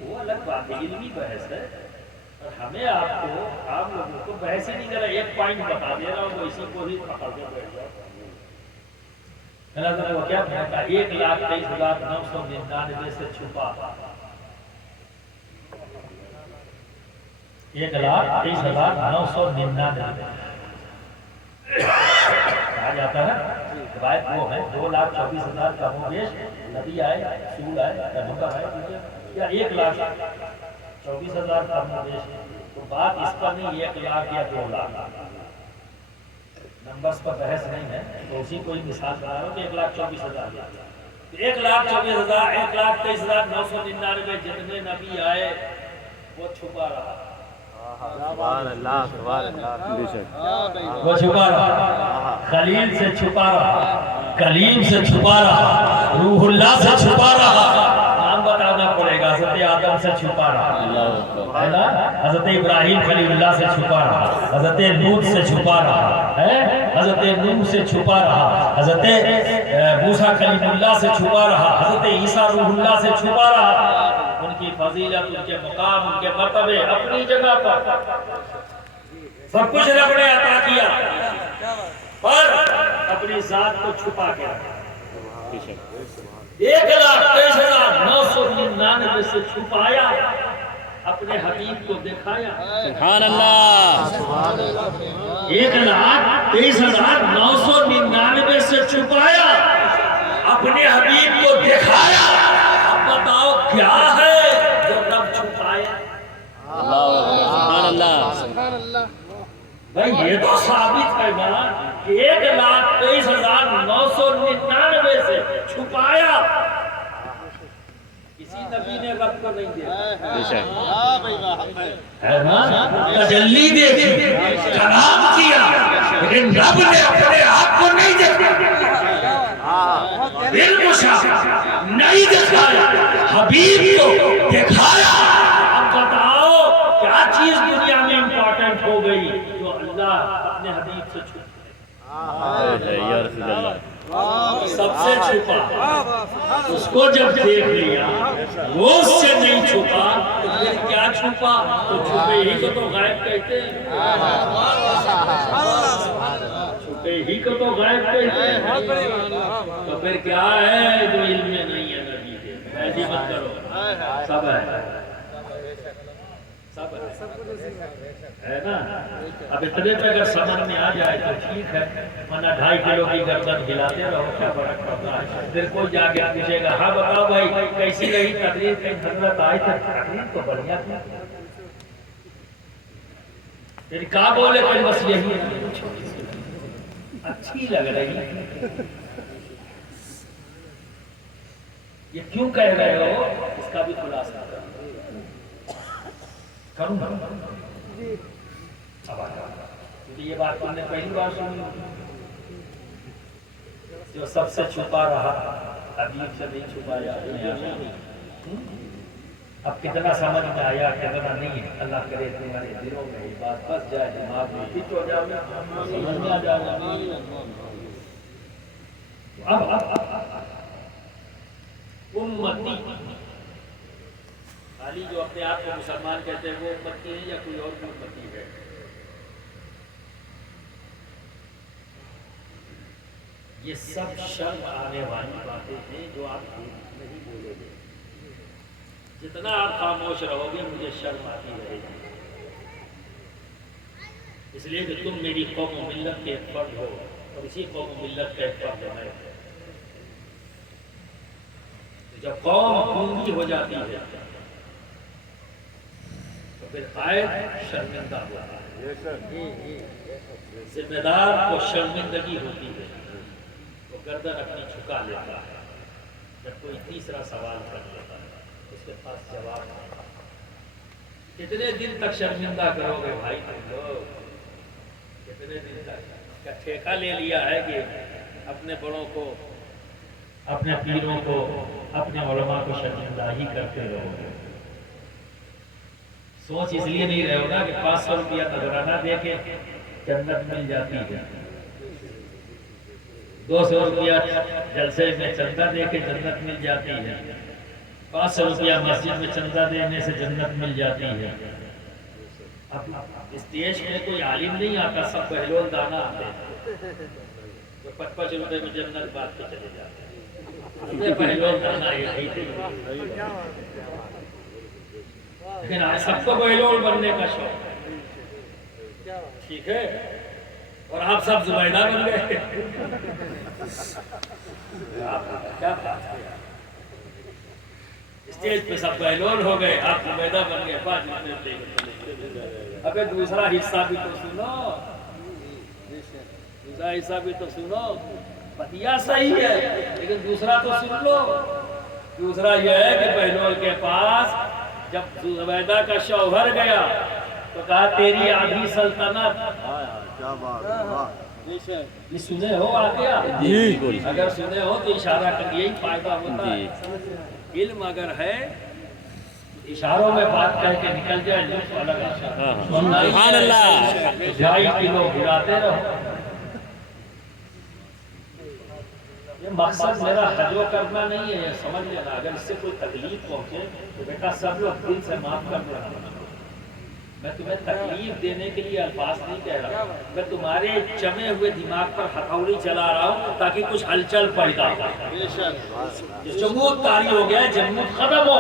وہ الگ بات ہے، علمی بحث ہے. اور ہمیں آپ لوگوں کو بحث ہی نہیں کرا. ایک پوائنٹ بتا دے رہا ہوں، وہ اسی کو ہی پکڑ کے بیٹھ جاؤ. وہ کیا کہتا 1,23,999 سے چھپا. 1,23,999 کہا جاتا ہے. روایت وہ ہے 2,24,000 کا مویش نبی آئے، رسول آئے، پیغمبر آئے، یا 1,24,000 کا مویش. تو بات اس پر نہیں 1 لاکھ یا 2 لاکھ، نمبرز پر بحث نہیں ہے. تو اسی کوئی مثال بنا رہا ہوں کہ 1,24,000 1,24,000 1,23,999 جتنے نبی آئے وہ چھپا رہا. وہ چھپا رہا، خلیل سے چھپا رہا، کلیم سے چھپا رہا، روح اللہ سے چھپا رہا. نام بتانا پڑے گا. حضرت آدم سے چھپا رہا ہے نا، حضرت ابراہیم خلیل اللہ سے چھپا رہا، حضرت نوح سے چھپا رہا ہے، حضرت نوح سے چھپا رہا، حضرت موسیٰ کلیم اللہ سے چھپا رہا، حضرت عیسیٰ روح اللہ سے چھپا رہا. ان کی فضیلت، ان کے مقام، ان کے مرتبے اپنی جگہ پر، سب کچھ رب نے عطا کیا، پر اپنی ذات کو چھپا کے رکھا. 1,23,999 سے چھپایا، اپنے حبیب کو دکھایا. سبحان اللہ. 1,23,999 سے چھپایا، اپنے حبیب کو دکھایا. اب بتاؤ کیا ہے جو رب چھپایا؟ سبحان اللہ. سبحان اللہ. بھائی یہ تو ثابت ہے نا کہ 1,23,999 سے چھپایا. کسی نبی نے رب کو نہیں دیکھا ہے نا، تجلی دیکھی، کلام کیا، لیکن رب نے اپنے آپ کو نہیں دیکھا، بالمشاہدہ نہیں دکھایا، حبیب کو دکھایا. اب بتاؤ کیا چیز دنیا میں امپورٹنٹ ہو گئی جو اللہ اپنے حبیب سے چھپا؟ یا رسول اللہ. سب سے چھپا. اس کو جب دیکھ لیا وہ اس سے نہیں چھپا تو پھر کیا چھپا؟ تو چھپے ہی کو تو غائب کہتے ہیں. چھپے ہی کو تو غائب کہتے ہیں. تو پھر کیا ہے جو علم میں نہیں ہے نبی کے؟ ایسی مت کرو، سب ہے، سب ہے نا. اب اتنے پہ اگر سمجھ میں آ جائے تو ٹھیک ہے، ورنہ 2.5 کلو کی گردن ہلاتے رہو، کیا فرق پڑتا ہے؟ پھر کوئی جا کے پوچھے گا ہاں بتاؤ بھائی کیسی رہی تقریر، کہیں حضرت آئے تھے؟ تقریر تو بڑھیا تھی. پھر کیا بولے کہ بس یہی اچھی لگ رہی. یہ کیوں کہہ رہے ہو؟ اس کا بھی خلاصہ کروں گا. یہ بات تم نے پہلی بار سنی. جو سب سے چھپا رہا حبیب سے نہیں چھپایا. اب کتنا سمجھ میں آیا کتنا نہیں ہے، اللہ کرے تمہارے دلوں میں یہ بات بس جائے، دماغ میں فٹ ہو جائے، سمجھ میں آ جائے. امتی خالی جو اپنے آپ کو مسلمان کہتے ہیں وہ امتی ہے یا کوئی اور بھی امتی ہے؟ یہ سب شرم آنے والی باتیں ہیں جو آپ نہیں بولے گے. جتنا آپ خاموش رہو گے مجھے شرم آتی رہے گی، اس لیے کہ تم میری قوم و ملت کے ایک فرد ہو اور اسی قوم و ملت کا ایک فرد ہے. جب قوم گونگی ہو جاتی ہے تو پھر قائد شرمندہ ہوتا ہے، ذمہ دار کو شرمندگی ہوتی ہے، وہ گردن اپنی جھکا لیتا ہے. جب کوئی تیسرا سوال کر لیتا ہے اس کے پاس جواب نہیں. کتنے دن تک شرمندہ کرو گے بھائی تم لوگ؟ کتنے دن تک کا ٹھیکہ لے لیا ہے کہ اپنے بڑوں کو، اپنے پیروں کو، اپنے علماء کو شرمندہ ہی کرتے رہو گے. سوچ اس لیے نہیں رہے ہوگا کہ 500 روپیہ نذرانہ دے کے جنت مل جاتی ہے، 200 روپیہ جلسے میں چندہ دے کے جنت مل جاتی ہے، 500 روپیہ مسجد میں چندہ دینے سے جنت مل جاتی ہے. اب اسٹیج میں کوئی عالم نہیں آتا، سب بہلول دانا آتے ہیں تو 55 روپے میں جنت بات کے چلے جاتے ہیں. یہ بہلول دانا یہی تھے، لیکن آج سب کو بہلول بننے کا شوق ہے. ٹھیک ہے، اور آپ سب زبیدہ بن گئے. کیا بات ہے، اسٹیج پہ سب بہلول ہو گئے، آپ زبیدہ بن گئے. 5 منٹ ابے دوسرا حصہ بھی تو سنو، دوسرا حصہ بھی تو سنو. پتیا صحیح ہے لیکن دوسرا تو سن لو. دوسرا یہ ہے کہ بہلول کے پاس جب زبیدہ کا شوہر گیا تو کہا تیری آدھی سلطنت. یہ سنے ہو واقعہ؟ جی اگر سنے ہو تو اشارہ کر یہی فائدہ ہوتا ہے. علم اگر ہے اشاروں میں بات کر کے نکل جائے لطف الگ ہے. سبحان اللہ. 2.5 کلو گراتے رہو. یہ مقصد میرا حجو کرنا نہیں ہے، یہ سمجھ لینا. اگر اس سے کوئی تکلیف پہنچے تو بیٹا سب لوگ دل سے معاف کر دینا. میں تمہیں تکلیف دینے کے لیے الفاظ نہیں کہہ رہا، میں تمہارے جمے ہوئے دماغ پر ہتھوڑی چلا رہا ہوں تاکہ کچھ ہلچل پیدا ہو. جمود طاری ہو گیا ہے، جمود ختم ہو،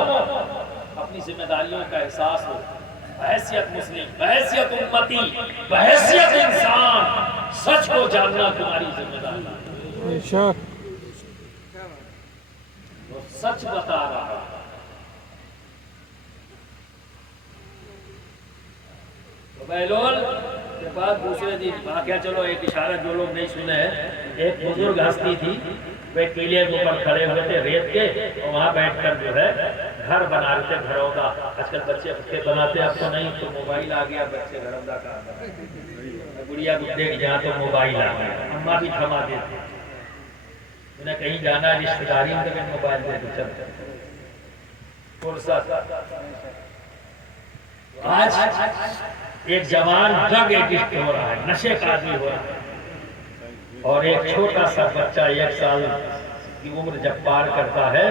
اپنی ذمہ داریوں کا احساس ہو. بحیثیت مسلم، بحیثیت امتی، بحیثیت انسان سچ کو جاننا تمہاری ذمہ داری ہے. وہ سچ بتا رہا ہے. بہلول کے بعد دوسرے دن واقعہ، چلو ایک اشارہ جو لوگ نہیں سنے ہیں. ایک بزرگ ہستی تھی، وہ ٹیلے کے اوپر کھڑے ہوئے تھے ریت کے، اور وہاں بیٹھ کر جو ہے گھر بنا رہے تھے گھروں کا. آج کل بچے پکے بناتے، اب تو نہیں، تو موبائل آ گیا، بچے گھروں کا کام. گڑیا گڈے کے جہاں تو موبائل آ گیا، اماں بھی تھما دیتے. انہیں کہیں جانا ہے رشتے داری میں تو موبائل دے کے چلتے. فرصت آج ایک جوان ڈرگ ایڈکٹ ہو رہا ہے، نشے کا عادی ہو رہا ہے، اور ایک چھوٹا سا بچہ 1 سال کی عمر جب پار کرتا ہے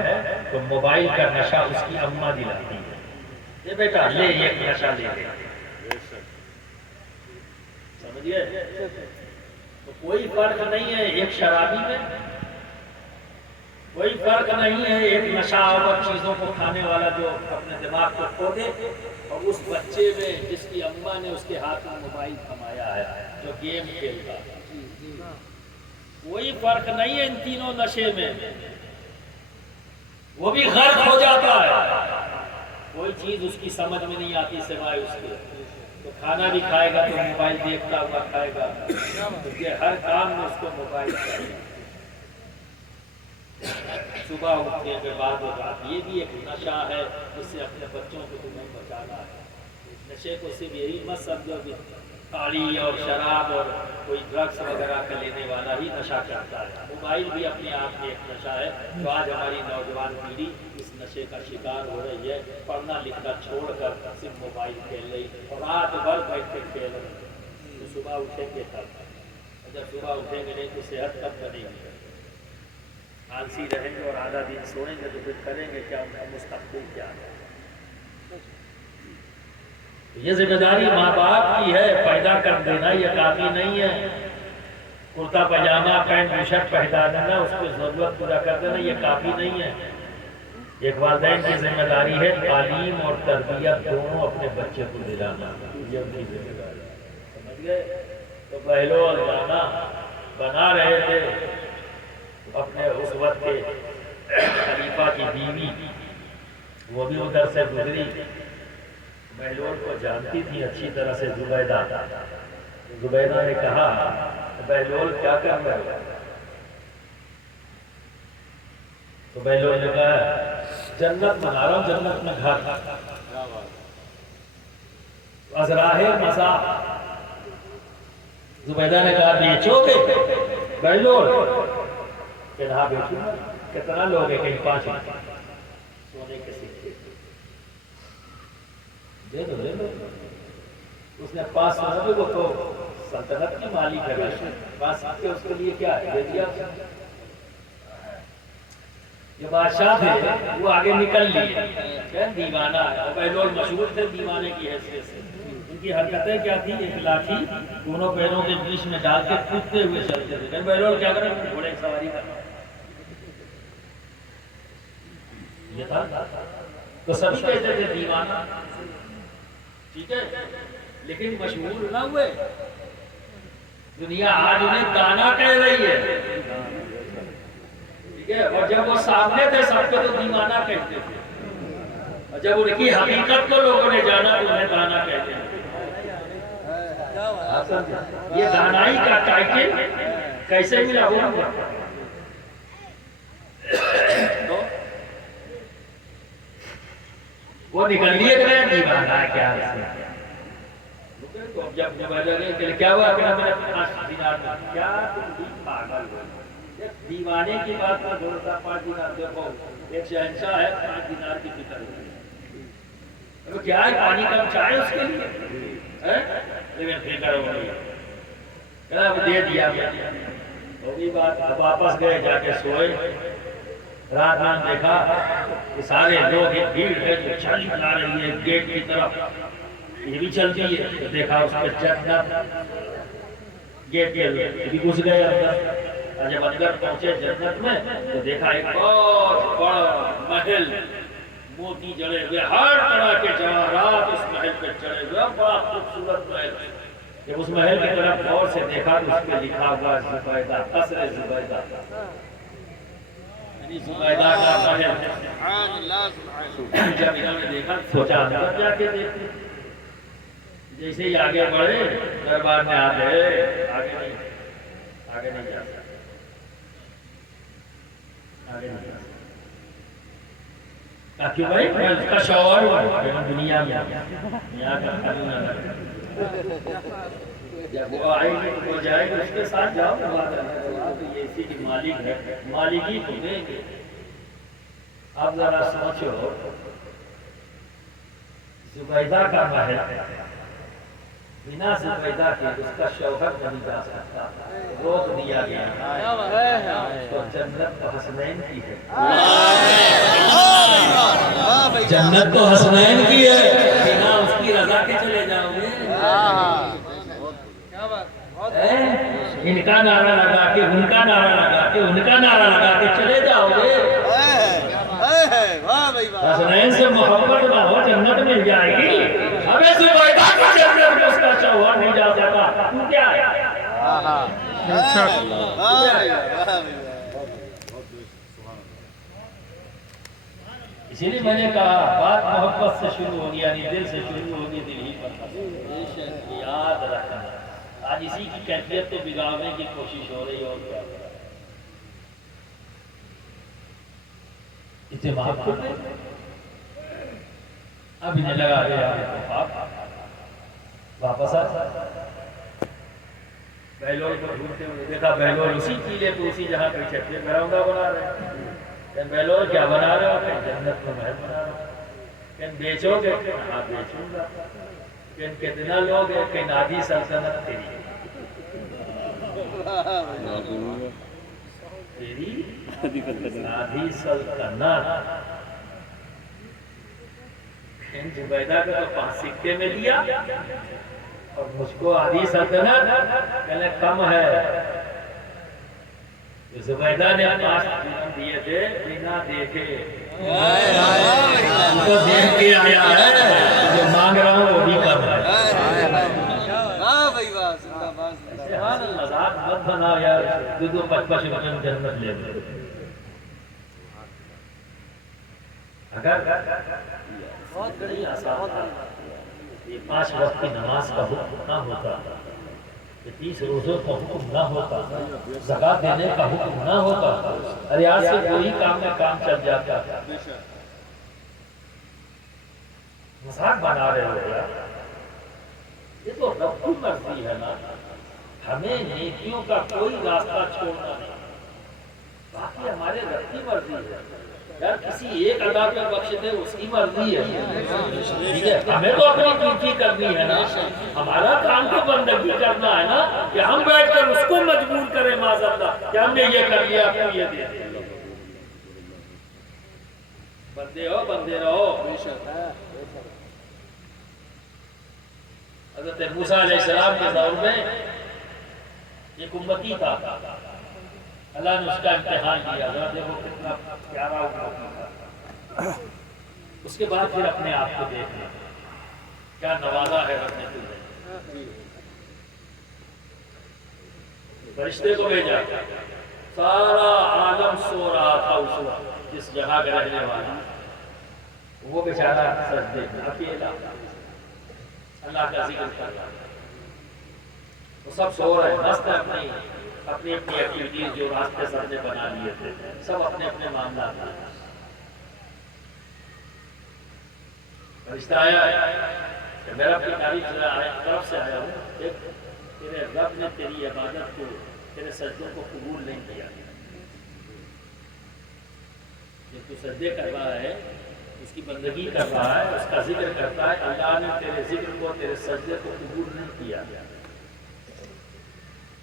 تو موبائل کا نشہ اس کی اماں دلاتی ہے. یہ بیٹا لے، ایک نشہ لے لے. سمجھئے؟ تو کوئی فرق نہیں ہے ایک شرابی میں، کوئی فرق نہیں ہے ایک نشہ اور چیزوں کو کھانے والا جو اپنے دماغ کو کھو دے، اور اس بچے میں جس کی اماں نے اس کے ہاتھ میں موبائل تھمایا ہے جو گیم کھیلتا ہے. کوئی فرق نہیں ہے ان تینوں نشے میں. وہ بھی غرق ہو جاتا ہے، کوئی چیز اس کی سمجھ میں نہیں آتی سوائے اس کے. تو کھانا بھی کھائے گا تو موبائل دیکھتا ہوا کھائے گا، کیونکہ ہر کام میں اس کو موبائل چاہیے. صبح اٹھنے کے بعد یہ بھی ایک نشہ ہے، اس سے اپنے بچوں کو تمہیں بچانا ہے. نشے کو صرف یہی مت سمجھو کہ تاڑی اور شراب اور کوئی ڈرگس وغیرہ کا لینے والا ہی نشہ کرتا ہے. موبائل بھی اپنے آپ میں ایک نشہ ہے. جو آج ہماری نوجوان پیڑھی اس نشے کا شکار ہو رہی ہے، پڑھنا لکھنا چھوڑ کر صرف موبائل کھیل رہی، اور رات بھر بیٹھ کے کھیل رہی. تو صبح اٹھیں گے تب، جب صبح اٹھیں گے نہیں تو صحت کب بنے گی؟ آلسی رہیں گے اور آدھا دن سوئیں گے تو پھر کریں گے کیا؟ ان کا مستقبل کیا ہے؟ یہ ذمہ داری ماں باپ کی ہے، پیدا کر دینا یہ کافی نہیں ہے. کرتا پاجامہ پینٹ ٹی شرٹ پہنا دینا، اس کی ضرورت پورا کر دینا یہ کافی نہیں ہے. ایک والدین کی ذمہ داری ہے تعلیم اور تربیت دونوں اپنے بچے کو دلانا، یہ ان کی ذمہ داری ہے. سمجھ گئے؟ تو بہلول جانا بنا رہے تھے. اپنے اس وقت کے خلیفہ کی بیوی وہ بھی ادھر سے گزری، بہلول کو جانتی تھی اچھی طرح سے زبیدہ. زبیدہ نے کہا بہلول کیا کر رہے ہو؟ تو بہلول نے کہا جنت بنا رہا ہوں، جنت میں گھر، ازراہ مزاح۔ زبیدہ نے کہا بیچو گے بیلول؟ کہ ہاں بیچوں گا۔ کتنا لوگ ہیں؟ کہیں 5 سونے کے سکے دے دو دے دو۔ اس نے 5 سونے کو تو سلطنت کی مالک ہے، 5 سکے اس کے لیے کیا ہے؟ دے دیا۔ جو بادشاہ تھے وہ آگے نکل لیے، کہ دیوانہ ہے۔ بیلول مشہور تھے دیوانے کی حیثیت سے۔ ان کی حرکتیں کیا تھی؟ ایک لاٹھی دونوں پیروں کے بیچ میں ڈال کے کودتے ہوئے چلتے تھے۔ بیلول کیا کرے؟ گھوڑے کی سواری کرنا یہ تھا۔ تو سبھی کہتے تھے دیوانہ، ٹھیک ہے، لیکن مشہور نہ ہوئے۔ دنیا آج انہیں دانا کہہ رہی ہے، ٹھیک ہے، اور جب وہ سامنے تھے سب کو تو دیوانہ کہتے تھے، اور جب ان کی حقیقت کو لوگوں نے جانا تو انہیں دانا کہتے ہیں۔ یہ دانائی کا ٹائٹل کیسے ملا ہوا؟ وہ نکل لیے گئے دیوانہ کیا ہے؟ تو اب جب کیا ہوا کہ میں 5 دینار میں کیا تم بھی پاگل ہو؟ دیوانے کی بات پر بولتا 5 دینار دیکھو، ایک شہنشاہ ہے 5 دینار کی فکر ہے، کیا ہے پانی کم چاہے اس کے لیے، لیکن فکر ہو گئی، کہا اب دے دیا میں ہوگی بات۔ اب واپس گئے، جا کے سوئے، رات میں دیکھا کہ سارے لوگ ایک بھیڑ ہے جو چل جا رہی ہے گیٹ کی طرف، یہ بھی چلتی ہے، تو دیکھا اس پہ جنت، گیٹ کے بھی گھس گئے اندر، اور جب اندر پہنچے جنت میں تو دیکھا ایک بہت بڑا محل، موتی جڑے ہوئے، ہر طرح کے جواہرات اس محل پہ چڑھے ہوئے، بڑا خوبصورت محل۔ جب اس محل کی طرف غور سے دیکھا تو اس پہ لکھا ہوا زبیدہ، قصر زبیدہ، یعنی زبیدہ کا محل۔ جب انہوں نے دیکھا سوچا اندر جا کے دیکھتے، جیسے ہی آگے بڑھے دربار میں آ گئے، آگے نہیں جا سکتے، آگے نہیں جا سکتے، کیوں بھائی میں اس کا شوہر ہوں، دنیا میں یہاں کا قانون ہے، جب وہ آئے گی وہ جائے گی اس کے ساتھ جاؤ، تو یہ اسی کی مالک ہے، مالکی تو دیں گے۔ آپ ذرا سوچو، زبیدہ کا محل بنا زبیدہ کے اس کا شوہر نہیں جا سکتا، روک دیا گیا، تو جنت تو حسنین کی ہے، جنت تو حسنین کی ہے، بنا اس کی رضا کے چلے جاؤ گے؟ ان کا نعرہ لگا کے، ان کا نعرہ لگا کے، ان کا نعرہ لگا کے چلے جاؤ گے؟ حسنین سے محبت نہ ہو جنت مل جائے گی؟ ہمیں زبیدہ کا جنت میں اس کا شوہر نہیں جا سکتا، تو کیا ہے؟ اسی لیے میں نے کہا بات محبت سے شروع ہوگی، یعنی دل سے شروع ہوگی، دل ہی پر یاد رکھنا۔ آج اسی کی کیفیت کو بگاڑنے کی کوشش ہو رہی ہے، اور کیا اتمام کو اب انہیں لگا گیا واپس آ۔ بیلول کو ڈھونڈتے ہوئے دیکھا، بیلول اسی قلعے پہ اسی جہاں پہ چھتے گراؤنڈا بنا رہے ہیں۔ بیلول کیا بنا رہے ہو؟ کہ جنت کو محل بنا رہے ہو۔ کہ بیچو گے؟ ہاں بیچوں گا۔ کہ کتنا لوگ ہیں؟ کہ نادی سلطنت تیری نادی سلطنت، زبیدہ کو تو 5 سکے میں دیا اور مجھ کو آدھی سلطنت، کہنے کم ہے۔ زبیدہ نے 5 دن دیے تھے بنا دیکھے، تو دیکھ کے آیا ہے جو مانگ رہا ہوں وہ بھی کر رہا ہے۔ مذاق مت بنا یار، 2-5 روپے میں جنت لے لے۔ اگر بہت بڑی آسان تھا، یہ 5 وقت کی نماز کا حکم نہ ہوتا، یہ 30 روزوں کا حکم نہ ہوتا، زکوٰۃ دینے کا حکم نہ ہوتا، ریاض سے کوئی کام میں کام چل جاتا، مذاق بنا رہے ہو یار، یہ تو رب کی مرضی ہے نا، ہمیں نیکیوں کا کوئی راستہ چھوڑنا نہیں، باقی ہمارے رب کی مرضی ہے یار، کسی ایک ادا پہ بخش دے اس کی مرضی ہے، ٹھیک ہے، ہمیں تو اپنی ڈیوٹی کرنی ہے نا، ہمارا کام تو بندگی کرنا ہے نا، کہ ہم بیٹھ کر اس کو مجبور کریں معاذ اللہ کہ ہم نے یہ کر لیا آپ کو یہ دے دیا، بندے ہو بندے رہو۔ حضرت موسیٰ علیہ السلام کے دور میں ایک امتی تھا، اللہ نے اس کا امتحان دیا، ذرا دیکھو کتنا پیارا امتی تھا، اس کے بعد پھر اپنے آپ کو دیکھنا کیا نوازا ہے رب نے تمہیں، فرشتے کو بھیجا، سارا عالم سو رہا تھا اس وقت، جس جگہ کا رہنے والا وہ بیچارہ سجدے میں اکیلا اللہ کا ذکر کر رہا، وہ سب سو رہے ہیں، مست اپنی اپنی ایکٹیویٹیز جو راستے سب نے بنا لیے تھے، سب اپنے اپنے معاملات میں۔ فرشتہ آیا کہ میں اپنی تعریف طرف سے آیا ہوں، دیکھ تیرے رب نے تیری عبادت کو، تیرے سجدوں کو قبول نہیں کیا، جب تو سجدے کر رہا ہے، اس کی بندگی کر رہا ہے، اس کا ذکر کرتا ہے، اللہ نے تیرے ذکر کو، تیرے سجدے کو قبول نہیں کیا،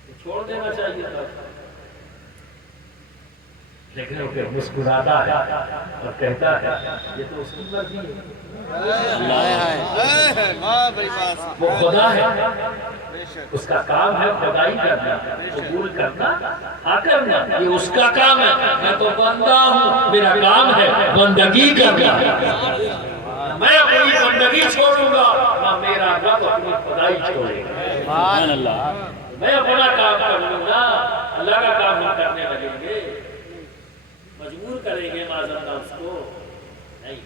تو چھوڑ دینا چاہیے تھا، لیکن وہ پھر مسکراتا ہے اور کہتا ہے یہ تو اس کی مرضی ہے، وہ خدا ہے، اس کا کام ہے خدائی کرنا، قبول کرنا، ہاں کرنا، یہ اس کا کام ہے، میں تو بندہ ہوں، میرا کام ہے بندگی کرنا، میں اپنی بندگی چھوڑوں گا نہ میرا رب اپنی خدائی چھوڑے گا، سبحان اللہ، میں اپنا کام کر لوں گا، اللہ کا کام ہم کرنے لگیں گے، مجبور کریں گے معاذ اللہ اس کو نہیں۔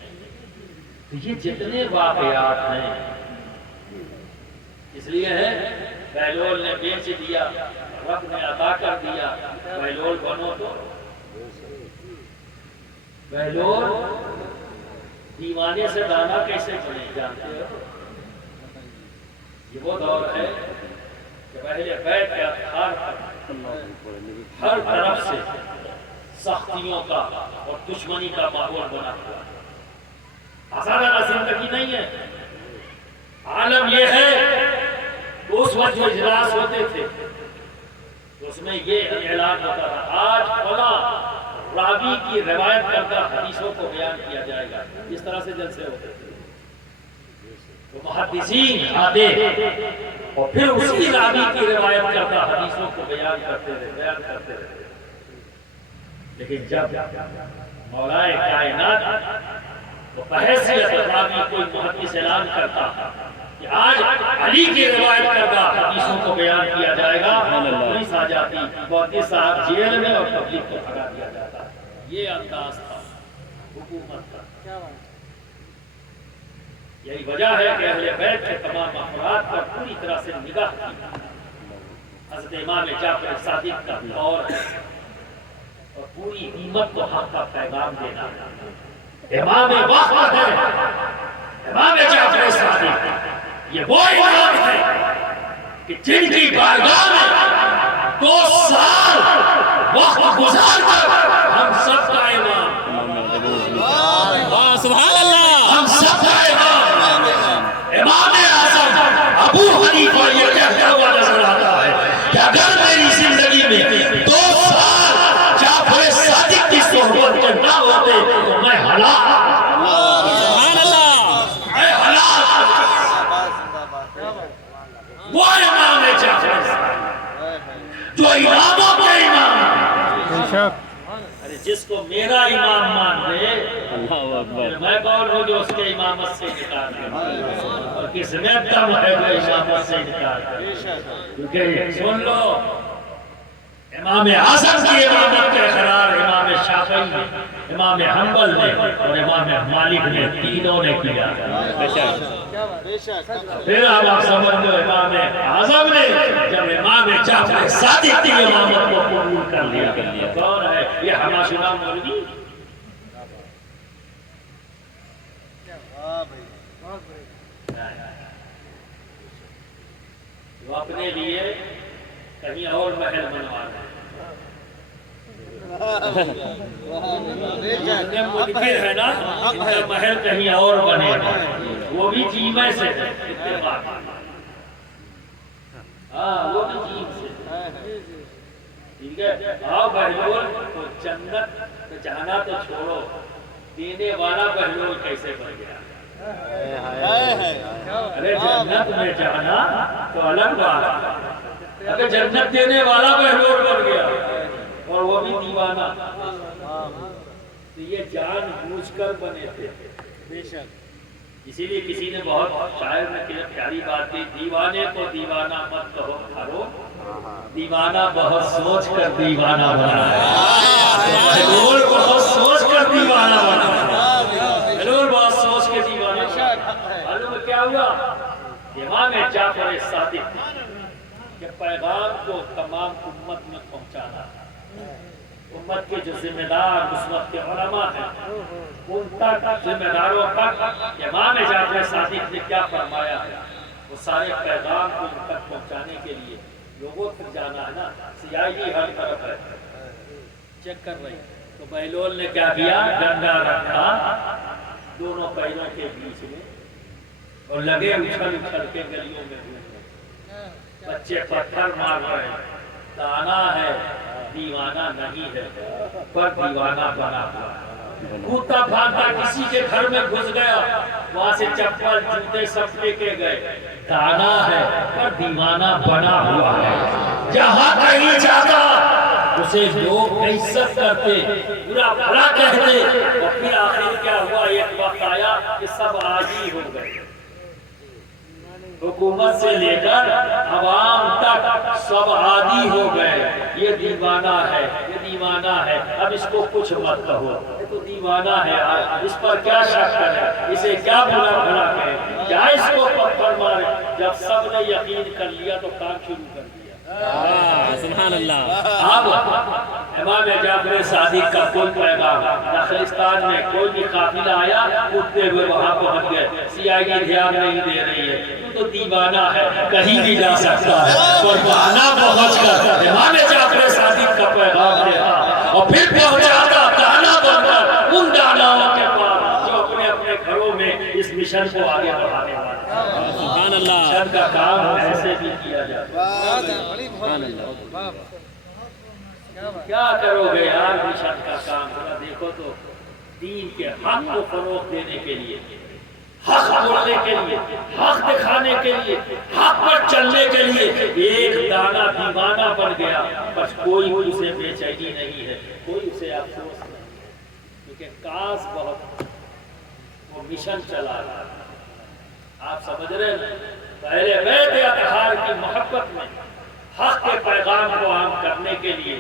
تو یہ جتنے واقعات ہیں اس لیے ہے بہلول نے بیچ دیا، رب نے عطا کر دیا، بہلول بنو تو بہلول دیوانے سے دانا کیسے بنے جانتے ہو؟ یہ وہ دور ہے کہ پہلے بیت کا ہر طرف سے سختیوں کا اور دشمنی کا ماحول بنا ہوا، آسانہ زندگی نہیں ہے، عالم یہ ہے کہ اس وقت جو اجلاس ہوتے تھے اس میں یہ اعلان ہوتا تھا آج فلاں راوی کی روایت کردہ حدیثوں کو بیان کیا جائے گا، اس طرح سے جلسے ہوتے تھے، تو محدثین آتے اور پھر اسی راوی کی روایت کردہ حدیثوں کو بیان کرتے رہے، لیکن جب مولا کائنات وہ بحیثیت راوی کوئی محدث اعلان کرتا کہ آج علی کی روایت کردہ حدیثوں کو بیان کیا جائے گا، پولیس آ جاتی، محدث صاحب جیل میں اور پبلک کو بھگا دیا جاتا، یہ انداز تھا حکومت کا۔ یہی وجہ ہے کہ اہل بیت کے تمام افراد پر پوری طرح سے نگاہ کی، حضرت امام جعفر صادق کا دور ہے اور پوری امت کو حق کا پیغام دینا، امام وقت ہے، امام جعفر صادق یہ وہ امام ہے کہ جن کی بارگاہ میں 2 سال وقت گزار کر ہم سب کا امام، سبحان اللہ، ہم سب کا امام، امام اعظم ابو حنیفہ یہ کہتا ہوا نظر آتا ہے کہ اگر میری زندگی میں 2 سال جعفر صادق کی صحبت کے نہ ہوتے تو میں ہلاک، سبحان اللہ، میں ہلاک۔ وہ امام جعفر جو اماموں کے امام، ارے جس کو میرا امام مان لے اللہ اکبر، میں کون ہوں جو اس کے امامت سے انکار کرے، اور کس میں دم ہے جو امامت سے انکار کرے، کیونکہ سن لو امام اعظم کی امامت کے اقرار امام شافعی، امام حنبل نے اور امام مالک نے تینوں نے کیا، پھر آپ سمجھ لو امام اعظم نے جب امام جعفر صادق کی امامت کو قبول کر لیا، کون ہے یہ حماشنا مولوی؟ وہ اپنے لیے کہیں اور محل بنوا رہے ہیں، منکر ہے نا، ان کا محل کہیں اور بنے گا، وہ بھی جیمے سے ہے، اتفاق، ہاں وہ بھی جیم سے، ٹھیک ہے۔ آؤ بہلول تو جنت میں جانا تو چھوڑو، دینے والا بہلول کیسے بن گیا؟ ارے جنت میں جانا تو الگ بات ہے، اگر جنت دینے والا بہلول بن گیا اور وہ بھی دیوانہ، تو یہ جان بوجھ کر بنے تھے، اسی لیے کسی نے بہت شاعر نے پیاری بات کی، دیوانے کو دیوانہ مت کہو کھارو، دیوانہ بہت سوچ کر دیوانہ بنا ہے، بہلول بہت سوچ کر دیوانہ بنا ہے، بہلول بہت سوچ کے دیوانہ بنا ہے۔ معلوم کیا ہوا؟ امام جعفر صادق کہ پیغام کو تمام امت میں پہنچانا، امت کے جو ذمہ دار اس وقت کے علماء ہیں ان تک، ذمہ داروں تک امام جعفر صادق نے کیا فرمایا ہے، وہ سارے پیغام کو ان تک پہنچانے کے لیے لوگوں تک جانا ہے نا، سیاہی ہر طرف ہے، چیک کر رہی، تو بہلول نے کیا کیا، ڈنڈا رکھا دونوں پیروں کے بیچ میں اور لگے اچھل اچھل کے گلیوں میں گھومنے، بچے پتھر مار رہے ہیں، دانا ہے دیوانہ نہیں ہے، پر دیوانہ بنا ہوا ہے، کودتا بھاگتا کسی کے گھر میں گھس گیا، وہاں سے چپل جوتے سب لے کے گئے، دانا ہے پر دیوانہ بنا ہوا ہے، جہاں کہیں جاتا اسے لوگ عزت کرتے، برا بھلا کہتے، اور پھر آخر کیا ہوا، ایک وقت آیا کہ سب عاجز ہو گئے، حکومت سے لے کر عوام تک سب عادی ہو گئے، یہ دیوانہ ہے، یہ دیوانہ ہے، اب اس کو کچھ مت کہو، یہ تو دیوانہ ہے، اس پر کیا شک کرے، اسے کیا بھلا بھلا کہے، کیا اس کو پتھر مارے۔ جب سب نے یقین کر لیا تو کام شروع کر دیا۔ سبحان اللہ۔ اب امام جعفر صادق کا کوئی پیغام نخلستان میں کوئی بھی قافلہ آیا، اٹھتے ہوئے وہاں پہنچ گئے، CID دھیان نہیں دے رہی ہے، تو دیوانہ ہے، کہیں بھی جا سکتا ہے، اور وہاں پہنچ کر امام جعفر صادق کا پیغام دیتا اور پھر پہنچاتا دانا بن کر ان داناؤں کے پاس جو اپنے اپنے گھروں میں اس مشن کو آگے بڑھانے والے ہیں۔ سبحان اللہ۔ مشن کا کام ایسے بھی کیا جاتا ہے۔ سبحان اللہ۔ کیا کرو گے یار مشن کا کام؟ ذرا دیکھو تو، دین کے حق کو فروغ دینے کے لیے، حق بولنے کے لیے، حق دکھانے کے لیے، حق پر چلنے کے لیے ایک دانہ دیوانہ بن گیا، بس کوئی اسے بے چینی نہیں ہے، کوئی اسے افسوس نہیں، کیونکہ کاش بہت وہ مشن چلا رہا۔ آپ سمجھ رہے ہیں، پہلے بیت اطہار کی محبت میں حق کے پیغام کو عام کرنے کے لیے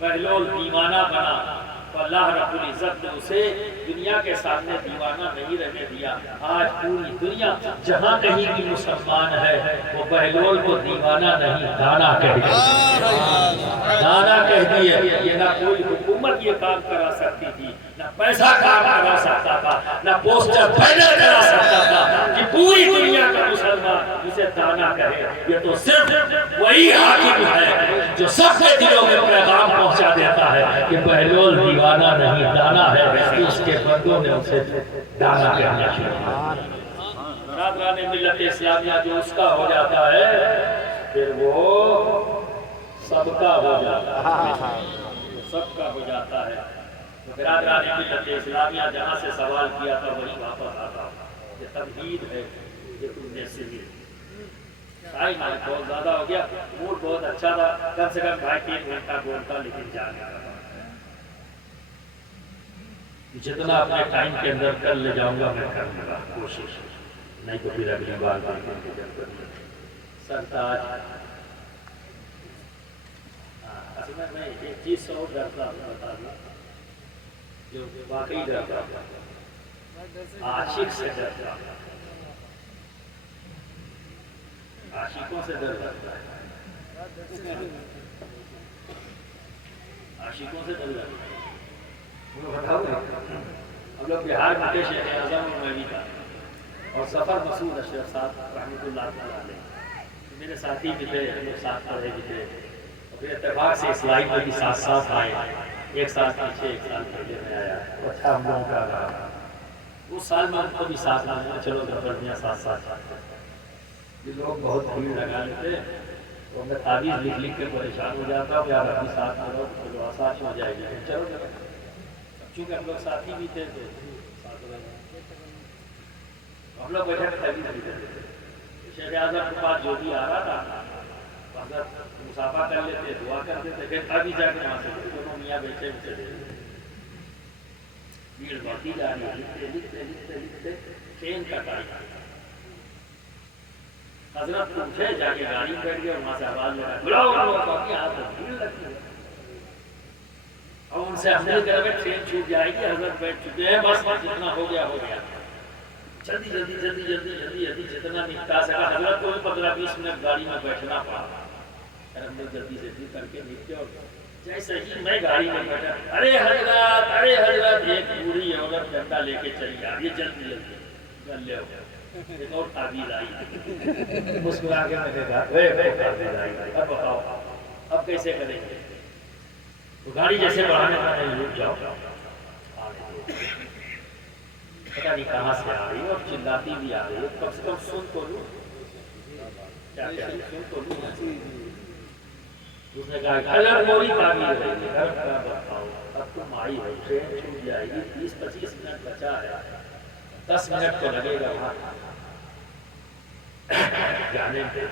بہلول دیوانہ بنا، تو اللہ رب العزت نے اسے دنیا کے سامنے دیوانہ نہیں رہنے دیا۔ آج پوری دنیا جہاں کہیں بھی مسلمان ہے وہ بہلول کو دیوانہ نہیں، دانا کہہ دیے، دانا کہہ دیے۔ یہ نہ کوئی حکومت یہ کام کرا سکتی تھی، نہ پیسہ کام کرا سکتا تھا، نہ پوسٹر بینر کرا سکتا تھا کہ پوری دنیا کا مسلمان اسے دانا کہے۔ یہ تو صرف وہی حاکم ہے جو سب کے دلوں میں پیغام پہنچا دیتا ہے کہ بہلول دیوانہ نہیں، دانا ہے، کہ اس کے بندوں نے اسے دانا کہنا شروع کیا۔ برادران ملت اسلامیہ جو اس کا ہو جاتا ہے پھر وہ سب کا ہو جاتا ہے، سب کا ہو جاتا ہے۔ برادران ملت اسلامیہ جہاں سے سوال کیا تھا وہی واپس آتا، یہ تمہید ہے، یہ تم نے سنی۔ ٹائم بہت زیادہ ہو گیا، موڈ بہت اچھا تھا، کم سے کم 2.5-3 گھنٹہ بولتا، لیکن جانے کا جتنا اپنے ٹائم کے اندر کر لے جاؤں گا میں کر لوں گا کوشش، نہیں تو پھر اگلی بار سرتاج اصل میں ایک چیز سو ڈرتا بتا دوں جو واقعی ڈرتا، عاشق سے ڈرتا، عاشقوں سے ڈر لگتا ہے، عاشقوں سے ڈر لگتا ہے۔ ہم لوگ بہار میں تھے، شیخ اعظم میں بھی تھا، اور سفر مسعود اشرف صاحب رحمۃ اللہ تعالیٰ علیہ میرے ساتھی بھی تھے، ہم لوگ ساتھ پڑھے بھی تھے، اور پھر اتفاق سے اسلائی میں بھی ساتھ ساتھ آئے، ایک سال پیچھے ایک سال پہلے میں آیا، اچھا ہم لوگوں کا رہا۔ اس سال میں ان کو بھی ساتھ میں چلو ظفر میاں ساتھ ساتھ، یہ لوگ بہت بھیڑ لگا لیتے، تو میں تعویذ لکھ لکھ کے پریشان ہو جاتا ہوں، یار ابھی ساتھ میں رہو تو دعا ساتھ ہو جائے گی، چلو چلو، چونکہ ہم لوگ ساتھی بھی تھے تو ساتھ رہے، ہم لوگ بیٹھے تعویذ بھی دیتے تھے۔ شیخ اعظم کے پاس جو بھی آ رہا تھا حضرت مصافحہ کر لیتے، دعا کرتے تھے، پھر ابھی جا کے وہاں سے دونوں میاں بیٹھے بھی چلے گئے، بھیڑ بڑھتی جا رہی ہے، لکھتے لکھتے لکھتے لکھتے ٹرین کا ٹائم آیا، حضرت اٹھے، جا کے گاڑی میں بیٹھ گئے، وہاں سے آواز لگا بلاؤ لوگ باقی آپ بھیڑ لگتی ہے، اور ان سے ہم نے کہا کہ ٹرین چھوٹ جائے گی، حضرت بیٹھ چکے ہیں، بس جتنا ہو گیا ہو گیا، جلدی جلدی جلدی جلدی جلدی جلدی جتنا نپٹا سکا، حضرت کو بھی 15-20 منٹ گاڑی میں بیٹھنا پڑا، ہم نے جلدی جلدی کر کے نپٹے، اور جیسے ہی میں گاڑی میں بیٹھا، ارے حضرت ایک بوڑھی عورت ڈنڈا لے کے چلی آ رہی ہے، جلدی جلدی گلے ہو گئے، ایک اور تعویذ آئی، مسکرا کے میں نے کہا تعویذ آئی، اب بتاؤ اب کیسے کریں گے؟ تو گاڑی جیسے بڑھانے کا نہیں، رک جاؤ، پتہ نہیں کہاں سے آ رہی ہے، اور چلاتی بھی آ رہی ہے، کم سے کم سن تو لوں، کیا کیا سن تو لوں، اس نے کہا اگر موری تعبیر ہے گھر کا بتاؤ، اب تم آئی ہو، ٹرین چھوٹ جائے گی، 20-25 منٹ بچا ہے، 10 منٹ تو لگے گا وہاں جانے میں،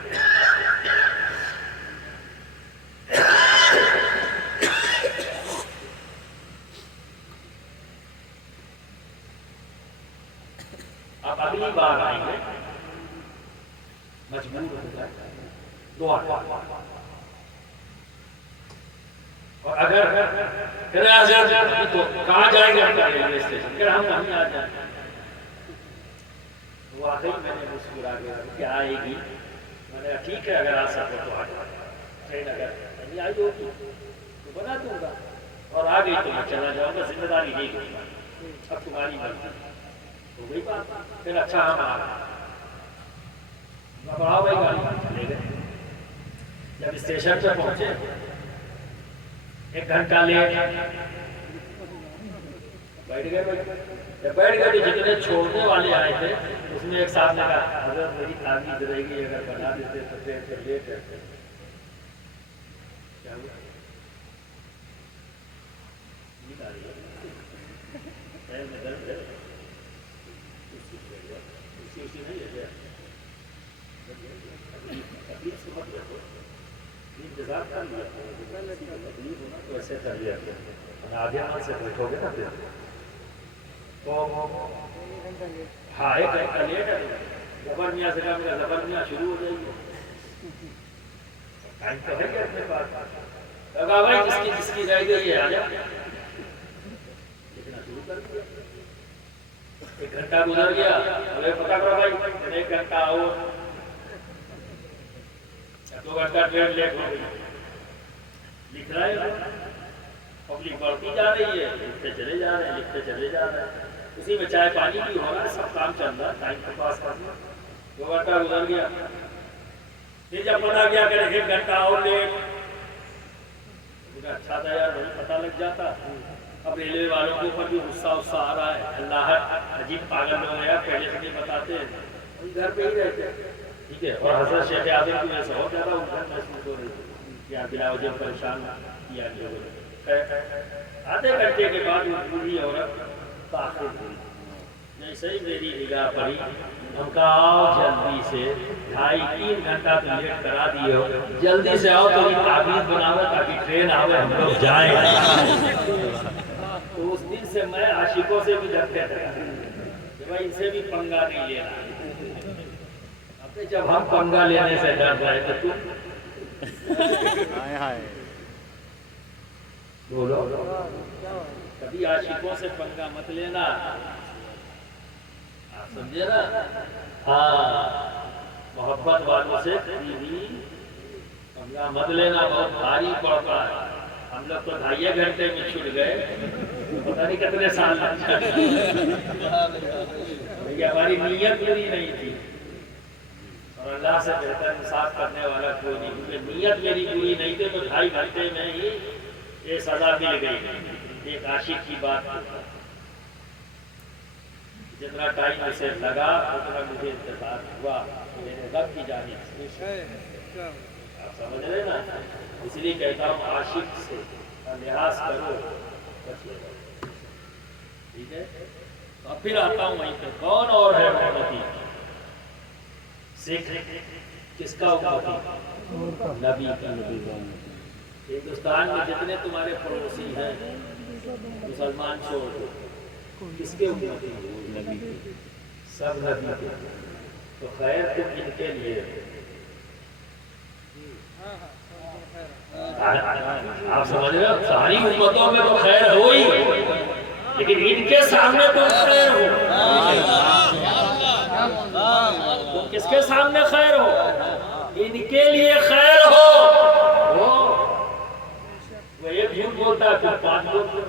آپ اگلی بار آئیں گے مجبور ہو جائے دعا، اور اگر تو کہاں جائیں گے ریلوے اسٹیشن، کہ ہم وہیں آ جائیں، واقعی میں نے مسکرا کے کیا آئے گی، میں نے کہا ٹھیک ہے اگر آ سکو تو آ جائیں، ٹرین اگر نہیں آئی ہوگی تو بنا دوں گا، اور آ گئی تو میں چلا جاؤں گا، ذمہ داری نہیں ہوگی، اب تمہاری مرضی ہو گئی بات، پھر اچھا ہم آ گئے، میں بڑھاؤ بھائی گاڑی چلے گئے، جب اسٹیشن پہ پہنچے 1 گھنٹہ لیٹ، بیٹھ گئے جب بیٹھ گئے تو جتنے چھوڑنے والے آئے تھے اس میں ایک صاحب نے کہا حضرت میری تعویذ رہے گی، اگر بنا دیتے تو پھر لیٹ ہے، کیا ہوا؟ نیند آ رہی ہے، پیر میں درد ہے، اسی نہیں ہے کیا؟ تکلیف سے مت رکھو، انتظار کر لیا، تکلیف ہونا تو ایسے کر لیا، آدھے من سے بیٹھو گے نا پھر تو ہاں 1 گھنٹہ لیٹ ہے، ظفر میاں سے کہا میرا ظفر میاں شروع ہو جائے گی، ٹائم تو ہے اپنے پاس، لگا بھائی جس کی رہ گئی ہے آ جا، لکھنا شروع کر دیا، 1 گھنٹہ گزر گیا، ارے پتہ کرو بھائی 1 گھنٹہ آؤ، 2 گھنٹہ ٹرین لیٹ ہو گئی، لکھ رہے ہیں، پبلک بڑھتی جا رہی ہے، لکھتے چلے جا رہے ہیں، لکھتے چلے جا رہے ہیں، اسی میں چائے پانی بھی ہو رہا ہے، سب کام چل رہا ہے، ٹائم کو پاس کرنا، 2 گھنٹہ گزر گیا، پھر جب پتا گیا کہ 1 گھنٹہ اور لیٹ، اچھا تھا یار وہی پتہ لگ جاتا، اب ریلوے والوں کے اوپر بھی غصہ آ رہا ہے، اللہ عجیب پاگل لوگ ہیں یار، پہلے سے نہیں بتاتے، گھر پہ ہی رہتے، ٹھیک ہے، اور حضرت شیخ اعظم کی وجہ سے اور زیادہ الجھن محسوس ہو رہی تھی کہ بلا وجہ پریشان کیا گیا، آدھے گھنٹے کے بعد وہ بوڑھی عورت تاخیر ہوئی، جیسے ہی میری نگاہ پڑی، ہم کہا آؤ جلدی سے، 2.5-3 گھنٹہ تو لیٹ کرا دیے ہو، جلدی سے آؤ تو یہ تعبیر بناوے تاکہ ٹرین آوے ہم لوگ جائیں، تو اس دن سے میں عاشقوں سے بھی ڈرتے تھے کہ بھائی ان سے بھی پنگا نہیں لینا، جب ہم پنگا لینے سے ڈر رہے تو تم بولو، کبھی عاشقوں سے پنگا مت لینا، آپ سمجھے نا، ہاں محبت والوں سے کبھی بھی پنگا مت لینا، بہت بھاری پڑتا ہے، ہم لوگ تو 2.5 گھنٹے میں چھوٹ گئے، پتہ نہیں کتنے سال لگ جائے، ہماری نیت پوری نہیں تھی، اور اللہ سے بہتر انصاف کرنے والا کوئی نہیں، کیونکہ نیت میری پوری نہیں تھی تو 2.5 گھنٹے میں ہی یہ سزا مل گئی۔ ایک عاشق کی بات ہوتا، جتنا ٹائم اسے لگا اتنا مجھے انتظار ہوا میرے رب کی جانب سے۔ آپ سمجھ رہے نا؟ اس لیے کہتا ہوں عاشق سے لحاظ کرو، ٹھیک ہے؟ اب پھر آتا ہوں وہیں پہ، کون اور ہے امتی؟ سکھ کس کا امتی؟ نبی کا۔ ہندوستان میں جتنے تمہارے پڑوسی ہیں مسلمان چھوڑ دو، کس کے امتی؟ نبی کے، سب نبی کے۔ تو خیر تو ان کے لیے، آپ سمجھ رہے ہو؟ ساری امتوں میں تو خیر ہو ہی، لیکن ان کے سامنے تو خیر ہو۔ تو کس کے سامنے خیر ہو؟ ان کے لیے خیر ہو۔ وہ ایک جھوٹ بولتا ہے پھر 5 بولتا ہے۔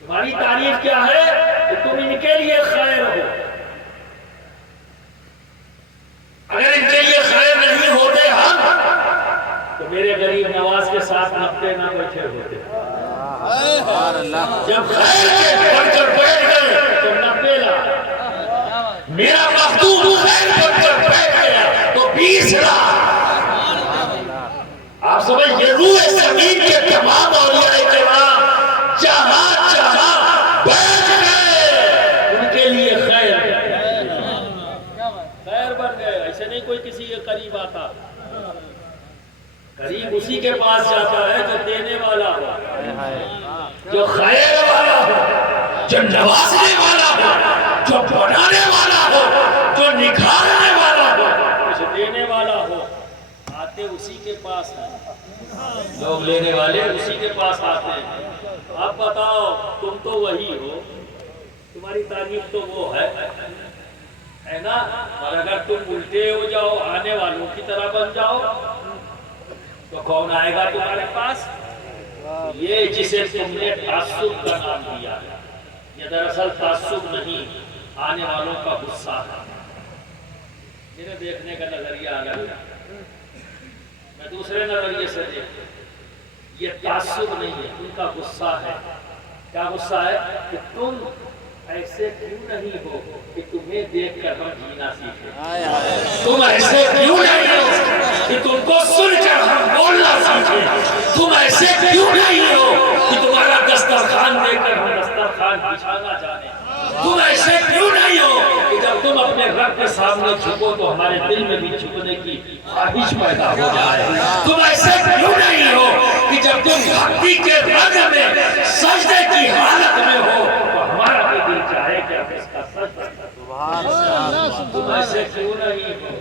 تمہاری تعریف کیا ہے کہ تم ان کے لیے خیر ہو؟ اگر ان کے لیے خیر نہیں ہوتے ہم تو میرے غریب نواز کے ساتھ نپتے نہ بیٹھے ہوتے۔ جب خیر کے بڑھ کر بیٹھ گئے تو نپے لا، میرا مخدوم خیر بڑھ کر بیٹھ گیا تو 20 لا۔ آپ سمجھ، یہ روح زمین کے تمام اولیاء کرام جہاں جہاں بیٹھ گئے ان کے لیے خیر بن گئے۔ ایسے نہیں کوئی کسی کے قریب آتا، قریب اسی کے پاس جاتا ہے جو دینے والا ہو، جو خیر والا ہو، جو نوازنے والا ہو، جو بڑھانے والا ہو، جو نکھارنے والا ہو، جو دینے والا ہو۔ آتے اسی کے پاس ہیں، لوگ لینے والے اسی کے پاس آتے ہیں۔ اب بتاؤ، تم تو وہی ہو، تمہاری تعریف تو وہ ہے نا؟ اور اگر تم الٹے ہو جاؤ، آنے والوں کی طرح بن جاؤ تو کون آئے گا تمہارے پاس؟ یہ جسے تم نے تعصب کا نام دیا ہے، یہ دراصل تعصب نہیں، آنے والوں کا غصہ ہے۔ میرے دیکھنے کا نظریہ الگ ہے، میں دوسرے نظریے سے دیکھتا ہوں۔ یہ تعصب نہیں ہے، ان کا غصہ ہے۔ کیا غصہ ہے؟ کہ تم ایسے کیوں نہیں ہو کہ تمہیں دیکھ کر ہم جینا سیکھیں؟ تم ایسے کیوں نہیں ہو کہ تم کو سن کر ہم بولنا سیکھیں؟ تم ایسے کیوں نہیں ہو کہ تمہارا دسترخوان دیکھ کر ہم دسترخوان بچھانا جانیں؟ تم ایسے کیوں نہیں ہو کہ جب تم اپنے رب کے سامنے جھکو تو ہمارے دل میں بھی جھکنے کی خواہش پیدا ہو جائے؟ تم ایسے کیوں نہیں ہو کہ جب تم بھکتی کے رنگ میں سجدے کی حالت میں ہو تو ہمارا بھی دل چاہے کہ اب اس کا سجدہ کریں؟ تم ایسے کیوں نہیں ہو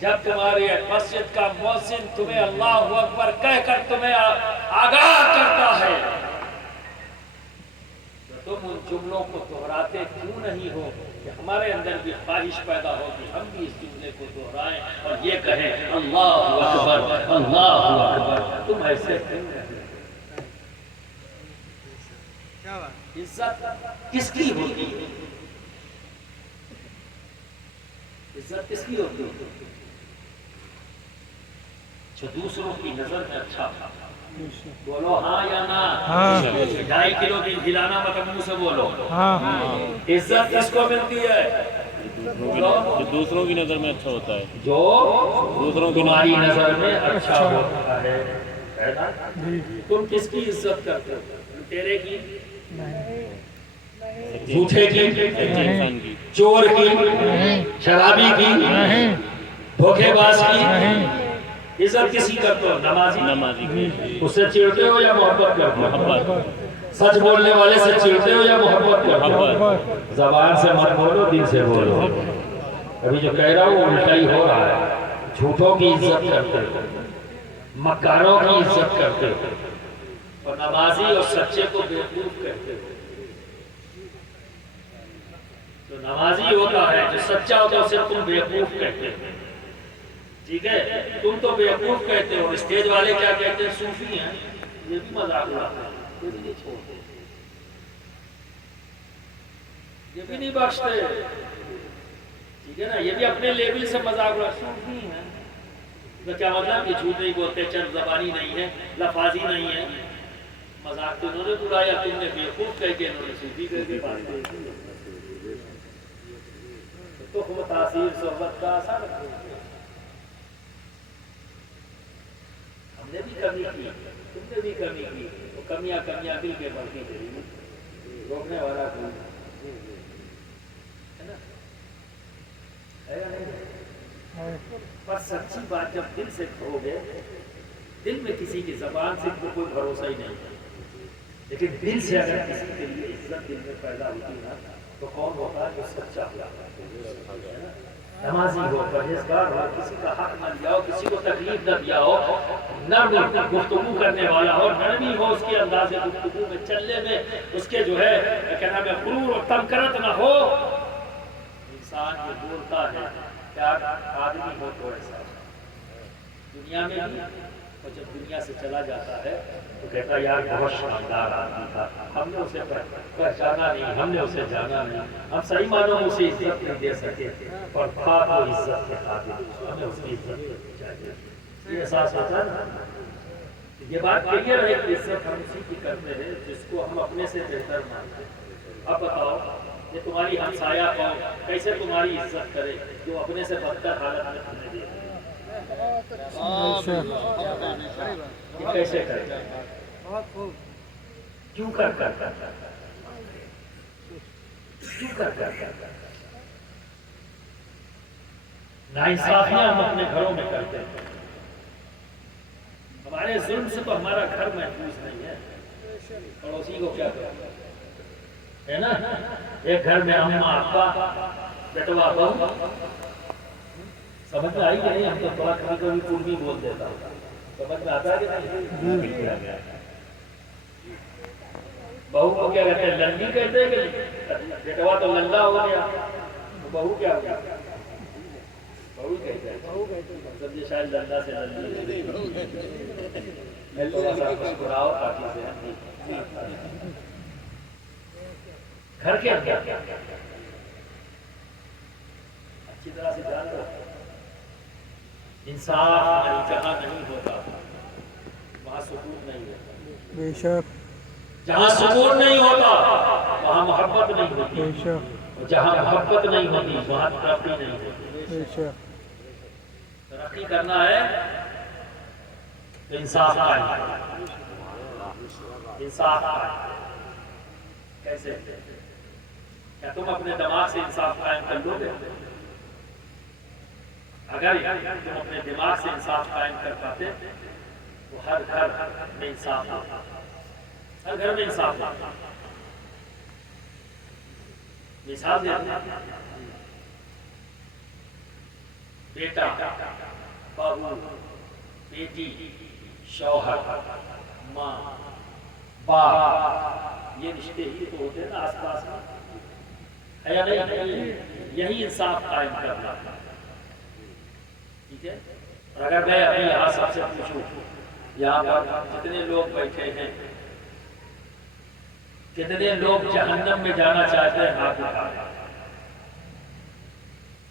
جب تمہاری مسجد کا مؤذن تمہیں اللہ اکبر کہہ کر تمہیں آگاہ کرتا ہے تو تم ان جملوں کو دہراتے کیوں نہیں ہو کہ ہمارے اندر بھی خواہش پیدا ہو کہ ہم بھی اس جملے کو دہرائیں اور یہ کہیں اللہ اکبر اللہ اکبر؟ تم ایسے کیوں نہیں؟ عزت کس کی ہوتی ہے؟ عزت کس کی ہوتی ہے؟ جو دوسروں کی نظر میں اچھا تھا۔ بولو ہاں یا نا؟ 2.5 کلو دن کھلانا مطلب منہ سے بولو۔ عزت کس کو ملتی ہے؟ جو دوسروں کی نظر میں اچھا ہوتا ہے، جو دوسروں کی تمہاری نظر میں اچھا ہوتا ہے۔ تم کس کی عزت کرتے ہو؟ تیرے کی، جھوٹے کی، انسان کی، چور کی، شرابی کی، دھوکے باز کی؟ عزت کسی کرتے ہو؟ نمازی کی، اس سے چڑھتے ہو یا محبت کرتے ہو؟ محبت، سچ بولنے والے سے چڑھتے ہو یا محبت کرتے ہو؟ محبت۔ زبان سے مت بولو، دل سے بولو۔ ابھی جو کہہ رہا ہوں وہ الٹا ہی ہو رہا ہے۔ جھوٹوں کی عزت کرتے ہو، مکاروں کی عزت کرتے ہو، اور نمازی اور سچے کو بیوقوف کہتے ہو۔ تو نمازی ہوتا ہے جو سچا ہوتا ہے اسے تم بیوقوف کہتے ہو، ٹھیک ہے؟ تم تو بیوقوف کہتے ہو، اسٹیج والے کیا کہتے ہیں؟ صوفی ہیں، یہ بھی مذاق اڑاتے ہیں، یہ بھی نہیں چھوڑتے۔ یہ بھی نہیں بخشتے، ٹھیک ہے نا، یہ بھی اپنے لیول سے مذاق اڑاتے ہیں. تو کیا مطلب یہ جھوٹ نہیں بولتے، چند زبانی نہیں ہے، لفاظی نہیں ہے. مذاق تو انہوں نے اڑایا، تم نے بیوقوف کہہ کے، انہوں نے صوفی کہہ کے بات کی. تو تاثیر صحبت کا اثر. ہم نے بھی کمی کی، تم نے بھی کمی کی، وہ کمیاں مل کے بڑھتی چلی گئی. روکنے والا کوئی ہے نا، ہے یا نہیں؟ پر سچی بات جب دل سے کہو گے، دل میں کسی کی زبان سے تو کوئی بھروسہ ہی نہیں ہے، لیکن دل سے اگر کسی کے لیے عزت دل میں پیدا ہوتی نا تو کون ہوتا ہے جو سچا ہوتا ہے، نمازی ہو، پرہیزگار ہو، کسی کا حق نہ لیا ہو، کسی کو تکلیف نہ دیا ہو، نرم گفتگو کرنے والا ہو، نرمی ہو اس کے انداز گفتگو میں، چلنے میں اس کے جو ہے کیا نام ہے غرور اور تمکرت نہ ہو. انسان یہ بولتا ہے کیا آدمی ہو تو ایسا دنیا میں بھی، اور جب دنیا سے چلا جاتا ہے تو کہتا ہے یار بہت شاندار آدمی تھا، ہم نے اسے پہچانا نہیں، ہم نے اسے جانا نہیں، ہم صحیح معنوں میں اسے عزت نہیں دے سکے، اور تھا تو عزت کے قابل، ہمیں اس کی عزت کرنی چاہیے. یہ احساس ہوتا ہے نا. یہ بات کلیئر ہے کہ عزت ہم اسی کی کرتے ہیں جس کو ہم اپنے سے بہتر مانتے ہیں. اب بتاؤ یہ تمہاری ہمسایہ قوم کیسے تمہاری عزت کرے جو اپنے سے بدتر حالت میں تمہیں دے رہی ہے؟ یہ کیسے کرے؟ کیوں کر ناانصافیاں ہم اپنے گھروں میں کرتے ہیں. ہمارے ظلم سے تو ہمارا گھر محفوظ نہیں ہے، پڑوسی کو کیا کرتا ہے نا. ایک گھر میں اماں ابا بیٹوا بہو، سمجھ میں آئی کہ نہیں؟ ہم تو تھوڑا کبھی کبھی پوری بول دیتا ہوں، سمجھ میں آتا ہے کہ نہیں؟ بہو کو کیا کہتے ہیں؟ لنڈی کہتے ہیں کہ بیٹوا تو لنڈا ہو گیا، تو بہو کیا ہو گیا؟ بہو کہتے ہیں. مطلب یہ شاید لنڈا سے لنڈی میں تھوڑا سا مسکراؤ تاکہ سے گھر کے اندر اچھی طرح سے جان لو، انصاف جہاں نہیں ہوتا وہاں سکون نہیں ہوتا. بے شک. جہاں سکون نہیں ہوتا وہاں محبت نہیں ہوتی، بے شک. جہاں محبت نہیں ہوتی وہاں ترقی نہیں ہوتی. بے شک. ترقی کرنا ہے تو انصاف قائم. انصاف قائم کیسے؟ کیا تم اپنے دماغ سے انصاف قائم کر لو گے؟ اگر تم اپنے دماغ سے انصاف قائم کر پاتے تو ہر گھر میں انصاف ہوتا، ہر گھر میں انصاف ہوتا. مثال دیتا، بیٹا بہو بیٹی شوہر ماں باپ، یہ رشتے ہی تو ہوتے ہیں نا آس پاس میں، ہے یا نہیں؟ یہی انصاف قائم کرنا. ٹھیک ہے. اور اگر میں ابھی یہاں سب سے پوچھوں، یہاں پر جتنے لوگ بیٹھے ہیں کتنے لوگ جہنم میں جانا چاہتے ہیں؟ ہاتھ اٹھائیں.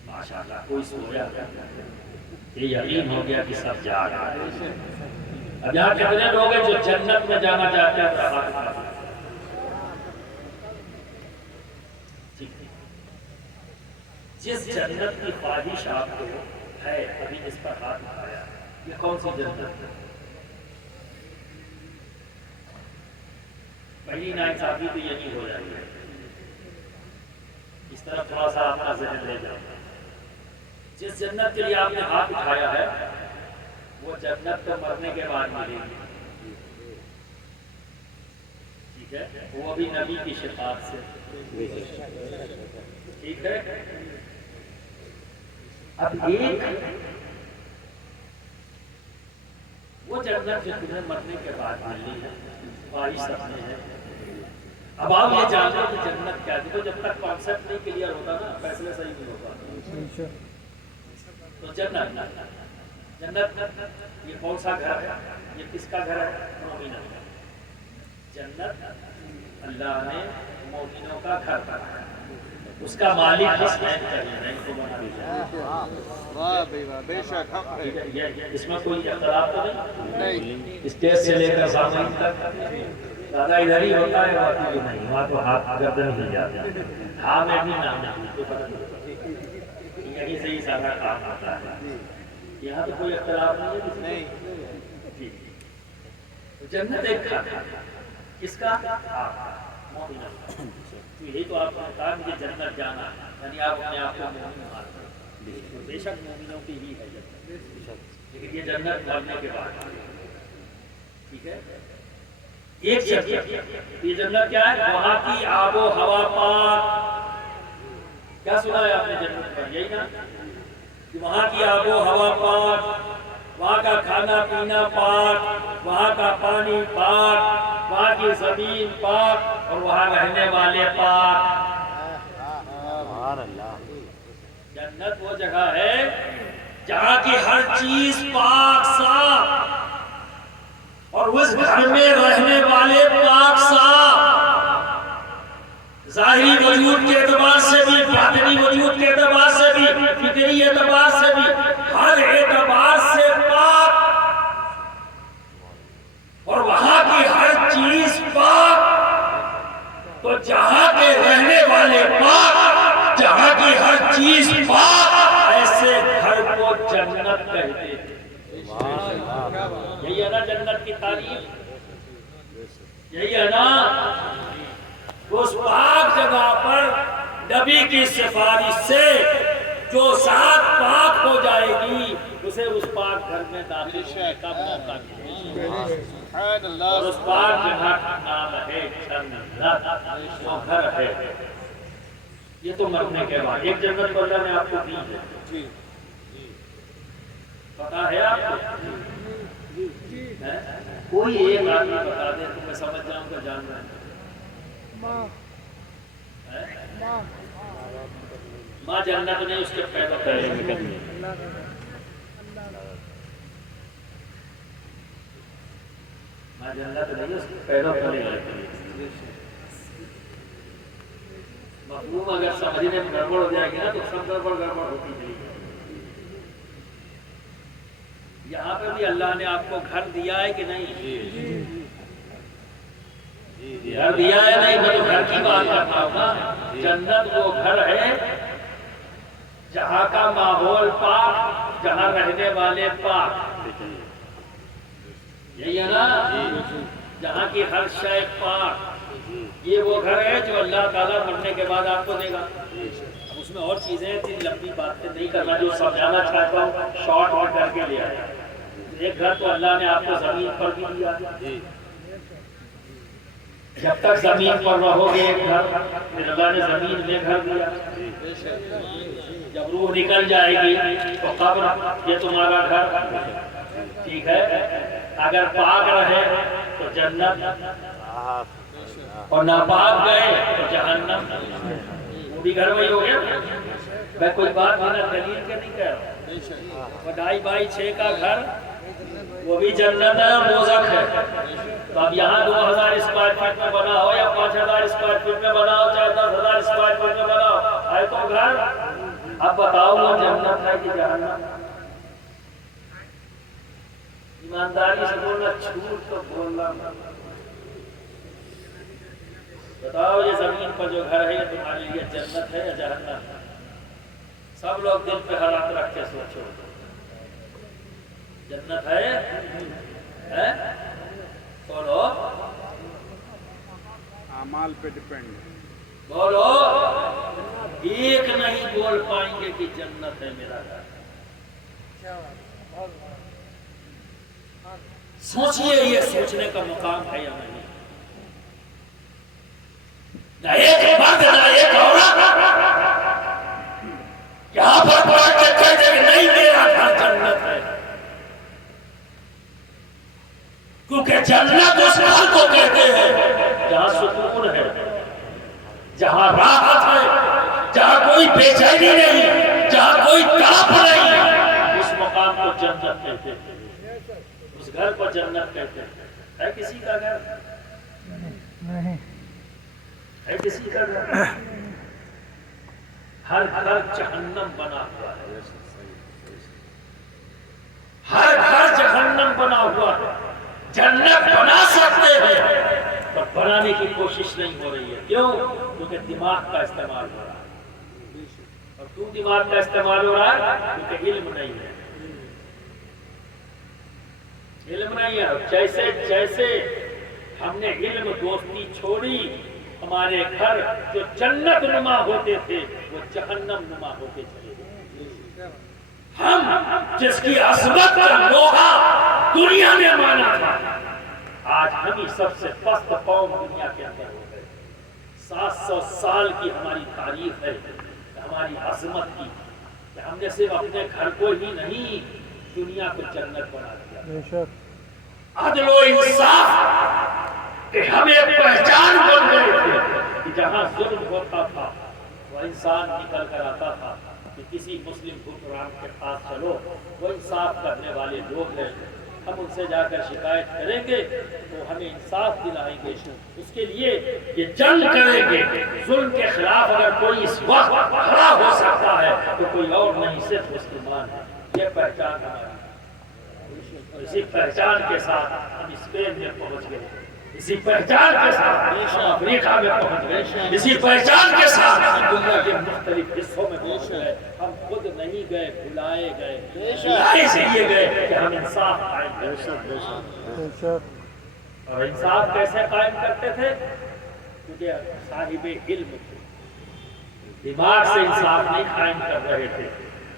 ماشاءاللہ کوئی سویا، یہ یقین ہو گیا کہ سب جا رہے ہیں. اب یہاں کتنے لوگ ہیں جو جنت میں جانا چاہتے ہیں؟ ہاتھ اٹھائیں. جس جنت کی خواہش آپ کو ہے ابھی اس پر ہاتھ اٹھایا، یہ کون سی جنت ہے؟ پہلی ناانصافی تو یہی ہو جائے گی. اس طرح تھوڑا سا اپنا ذہن لے جاؤ. جس جنت کے لیے آپ نے ہاتھ اٹھایا ہے وہ جنت تو مرنے کے بعد ملے گی. ٹھیک ہے، وہ بھی نبی کی شفاعت سے. ٹھیک ہے. اب ایک وہ جنت جو تمہیں مرنے کے بعد ملنی ہے، خواہش سپنے ہے. اب آپ یہ جانتے ہیں کہ جنت کیا ہے، جب تک کانسیپٹ نہیں کلیئر ہوتا نا فیصلے صحیح نہیں ہوتا. تو جنت یہ کون سا گھر ہے؟ یہ کس کا گھر ہے؟ مومنوں کا. جنت اللہ نے مومنوں کا گھر بنایا. اس کا مالک حسنین کا ہے، ان کو بنا دیتا واہ بھائی واہ، بے شک حق ہے۔ ہے۔ اس میں کوئی اختلاف تو نہیں؟ نہیں اسٹیج سے لے کر سامنے تک دادا ادھر ہی ہوتا ہے، باقی بھی نہیں، وہاں تو ہاتھ گردن ہی جاتا ہے، ہاں میں بھی نام یہی سے ہی سارا کام ہوتا ہے، یہاں تو کوئی اختلاف نہیں ہے۔ جی جنت ایک کھاتا ہے، کس کا؟ مومنہ کا۔ یہی تو آپ نے کہا مجھے جنت جانا، یعنی آپ اپنے آپ کو مومن مانتے ہیں، بے شک مومنوں کی ہی ہے جنت، لیکن یہ جنت مرنے کے بعد، ٹھیک ہے؟ ایک شرط یہ جنت کیا ہے؟ وہاں کی آب و ہوا پاک۔ کیا سنا ہے آپ نے جنت پر؟ یہی نا کہ وہاں کی آب و ہوا پاک، وہاں کا کھانا پینا پاک، وہاں کا پانی پاک، وہاں کی زمین پاک، اور وہاں رہنے والے پاک۔ سبحان اللہ۔ جنت وہ جگہ ہے جہاں کی ہر چیز پاک صاف، اور اس گھر میں رہنے والے پاک صاف، ظاہری وجود کے اعتبار سے بھی، باطنی وجود کے اعتبار سے بھی، فکری اعتبار سے بھی، ہر اعتبار سے پاک، اور وہاں کی ہر چیز پاک۔ تو جہاں کے رہنے والے پاک، جہاں کی ہر چیز پاک، ایسے گھر کو جنت کہتے ہیں۔ یہی ہے نا جنت کی تعریف، یہی ہے نا۔ اس پاک جگہ پر نبی کی سفارش سے جو ذات پاک ہو جائے گی، اسے اس پاک گھر میں داخل ہونے کا موقع ملے گا، سبحان اللہ۔ اور اس پاک جگہ کا نام ہے جنت، وہ گھر ہے۔ یہ تو مرنے کے بعد ایک جنت اللہ نے آپ کو دی ہے، پتا ہے آپ کو؟ کوئی ایک آدمی بتا دے تو میں سمجھ جاؤں کہ جان رہا ہے۔ ماں جنت نے اس کے پیدا کرے، ماں جنت نہیں اس کے پیدا کرے۔ مفہوم اگر سمجھنے میں گڑبڑ ہو جائے گی نا تو سب گڑبڑ ہوتی جائے گی۔ یہاں پہ بھی اللہ نے آپ کو گھر دیا ہے کہ نہیں؟ گھر دیا ہے نہیں، میں تو گھر کی بات کرتا ہوں نا۔ جنت وہ گھر ہے جہاں کا ماحول پاک، جہاں رہنے والے پاک، یہی ہے نا، جہاں کی ہر شے پاک۔ یہ وہ گھر ہے جو اللہ تعالیٰ مرنے کے بعد آپ کو دے گا۔ اس میں اور چیزیں اتنی لمبی باتیں نہیں کرنا، جو سمجھانا چاہتا ہوں شارٹ اور کر کے لیا ہے۔ ایک گھر تو اللہ نے آپ کو زمین پر بھی دیا، جب تک زمین پر رہو گے ایک گھر، پھر اللہ نے زمین میں گھر دیا۔ جب روح نکل جائے گی تو قبر یہ تمہارا گھر، ٹھیک ہے؟ اگر پاک رہے تو جنت، اور ناپاک گئے تو جہنم، وہ بھی گھر وہی ہو گیا۔ میں کوئی بات بنا دلیل کے نہیں کہہ رہا، 2.5x6 کا گھر وہ بھی جنت ہے اور دوزخ ہے۔ تو اب یہاں 2000 اسکوائر فٹ میں بنا ہو یا 5000 اسکوائر فٹ میں بنا ہو، چاہے 10,000 اسکوائر فٹ میں بنا ہو، ہے تو گھر۔ اب بتاؤ وہ جنت ہے کہ جہنم؟ ایمانداری سے بولنا، جھوٹ تو بولنا۔ بتاؤ یہ زمین پر جو گھر ہے یہ تمہارے لیے جنت ہے یا جہنم؟ سب لوگ دل پہ ہاتھ رکھ کے سوچو، جنت ہے؟ بولو، اعمال پہ ڈیپینڈ۔ بولو، ایک نہیں بول پائیں گے کہ جنت ہے میرا گھر۔ سوچئے، یہ سوچنے کا مقام ہے یا نہیں؟ نہ ایک مرد نہ ایک عورت یہاں پر پڑھ کے کہتے کہ نہیں میرا گھر جنت ہے، کیونکہ جنت اس گھر کو کہتے ہیں جہاں سکون ہے، جہاں راحت ہے، جہاں کوئی بے چینی نہیں، جہاں کوئی تڑپ نہیں، اس مقام کو جنت کہتے ہیں، اس گھر کو جنت کہتے ہیں۔ ہے کسی کا گھر؟ نہیں ہے کسی کا گھر؟ ہر گھر جہنم بنا ہوا ہے، ہر گھر جہنم بنا ہوا ہے۔ جنت بنا سکتے ہیں پر بنانے کی کوشش نہیں ہو رہی ہے، کیوں؟ کیونکہ دماغ کا استعمال ہو رہا ہے، اور کیوں دماغ کا استعمال ہو رہا ہے؟ کیونکہ علم نہیں ہے، علم نہیں ہے۔ جیسے جیسے ہم نے علم دوستی چھوڑی، ہمارے گھر جو جنت نما ہوتے تھے وہ جہنم نما ہوتے چلے گئے۔ ہم جس کی عظمت کا لوہا دنیا میں مانا تھا، آج ہم ہی سب سے پست قوم دنیا کے اندر ہو گئے۔ 700 سال کی ہماری تاریخ ہے ہماری عظمت کی، کہ ہم نے صرف اپنے گھر کو ہی نہیں دنیا کو جنت بنا دیا۔ عدل و انصاف کہ ہمیں پہچان بن گئے تھے کہ جہاں ظلم ہوتا تھا وہ انسان نکل کر آتا تھا کہ کسی مسلم حکمران کے پاس چلو، وہ انصاف کرنے والے لوگ ہیں، ہم ان سے جا کر شکایت کریں گے تو ہمیں انصاف دلائیں گے، اس کے لیے یہ جنگ کریں گے۔ ظلم کے خلاف اگر کوئی اس وقت کھڑا ہو سکتا ہے تو کوئی اور نہیں، صرف مسلمان ہے۔ یہ پہچان ہماری، اسی پہچان کے ساتھ ہم اسپین میں پہنچ گئے، اسی پہچان کے ساتھ ہم افریقہ میں پہنچ گئے، اسی پہچان کے ساتھ ہم دنیا کے مختلف حصوں میں پہنچ گئے۔ ہم خود نہیں گئے، بلائے گئے، بلائے سے یہ گئے کہ ہم انصاف قائم کریں۔ اور انصاف کیسے قائم کرتے تھے؟ کیونکہ صاحب علم تھے، دماغ سے انصاف نہیں قائم کر رہے تھے،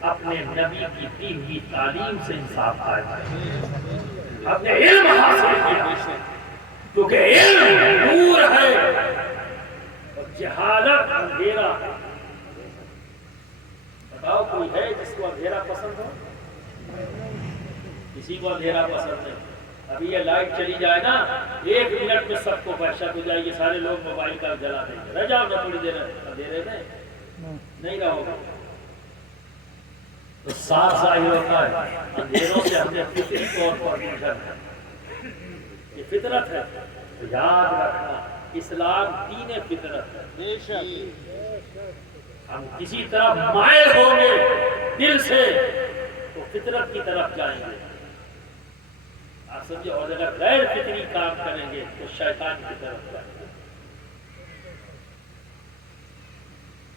اپنے نبی کی دی ہوئی تعلیم سے انصاف قائم کرتے، اپنے علم حاصل کیا، کیونکہ علم نور ہے اور جہالت اندھیرا ہے۔ بتاؤ کوئی ہے جس کو اندھیرا پسند ہو؟ کسی کو اندھیرا پسند نہیں۔ ابھی یہ لائٹ چلی جائے نا، 1 منٹ میں سب کو وحشت ہو جائے گی، سارے لوگ موبائل کا جلا دیں گے، رہ جاؤ نا تھوڑی دیر اندھیرے میں، نہیں رہو گا تو صاف ظاہر ہوتا ہے اندھیروں سے ہم نے فطری طور پر نکلنا ہے، یہ فطرت ہے۔ تو یاد رکھنا اسلام دین فطرت ہے، ہم کسی طرف مائل ہوں گے دل سے تو فطرت کی طرف جائیں گے، آپ سمجھے، اور اگر غیر فطری کام کریں گے تو شیطان کی طرف جائیں گے۔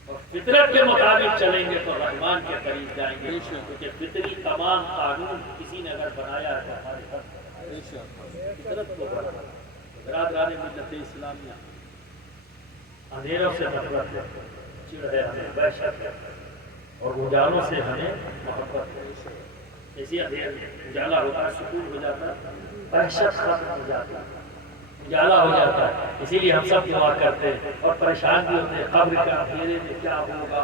اور فطرت کے مطابق چلیں گے تو رحمان کے قریب جائیں گے، کیونکہ فطری تمام قانون کسی نے اگر بنایا ہے تو ہمارے گھر فطرت کو بنایا۔ برادران ملت اسلامیہ، اندھیروں سے نفرت ہے، چڑ ہے ہمیں، وحشت ہے، اور اجالوں سے ہمیں محبت ہے۔ اسی اجالا ہوتا ہے سکون ہو جاتا ہے، وحشت ختم ہو جاتا ہے، اجالا ہو جاتا ہے۔ اسی لیے ہم سب دعا کرتے ہیں اور پریشان بھی ہوتے ہیں، قبر کے اندھیرے میں کیا ہوگا،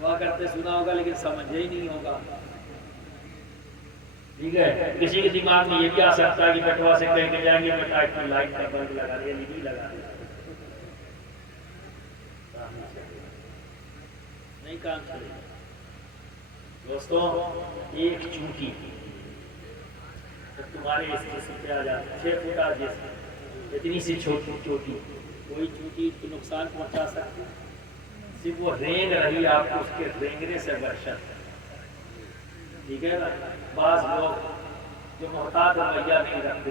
دعا کرتے سنا ہوگا لیکن سمجھے ہی نہیں ہوگا، ٹھیک ہے۔ کسی کے دماغ میں یہ بھی آ سکتا ہے کہ بیٹوا سے کہیں کہ جائیں گے بیٹا ایک لائٹ کا بلب لگا دیا، نہیں لگا دیا، نہیں کام چلے گا۔ دوستوں، ایک چونٹی تمہارے اس جسم پہ آ جاتی ہے، 6 فٹ جسم، اتنی سی چھوٹی چوٹی، کوئی چونٹی کو نقصان پہنچا سکتی؟ صرف وہ رینگ رہی آپ کو، اس کے رینگنے سے وحشت، ٹھیک ہے نا۔ بعض لوگ جو محتاط رویہ نہیں رکھتے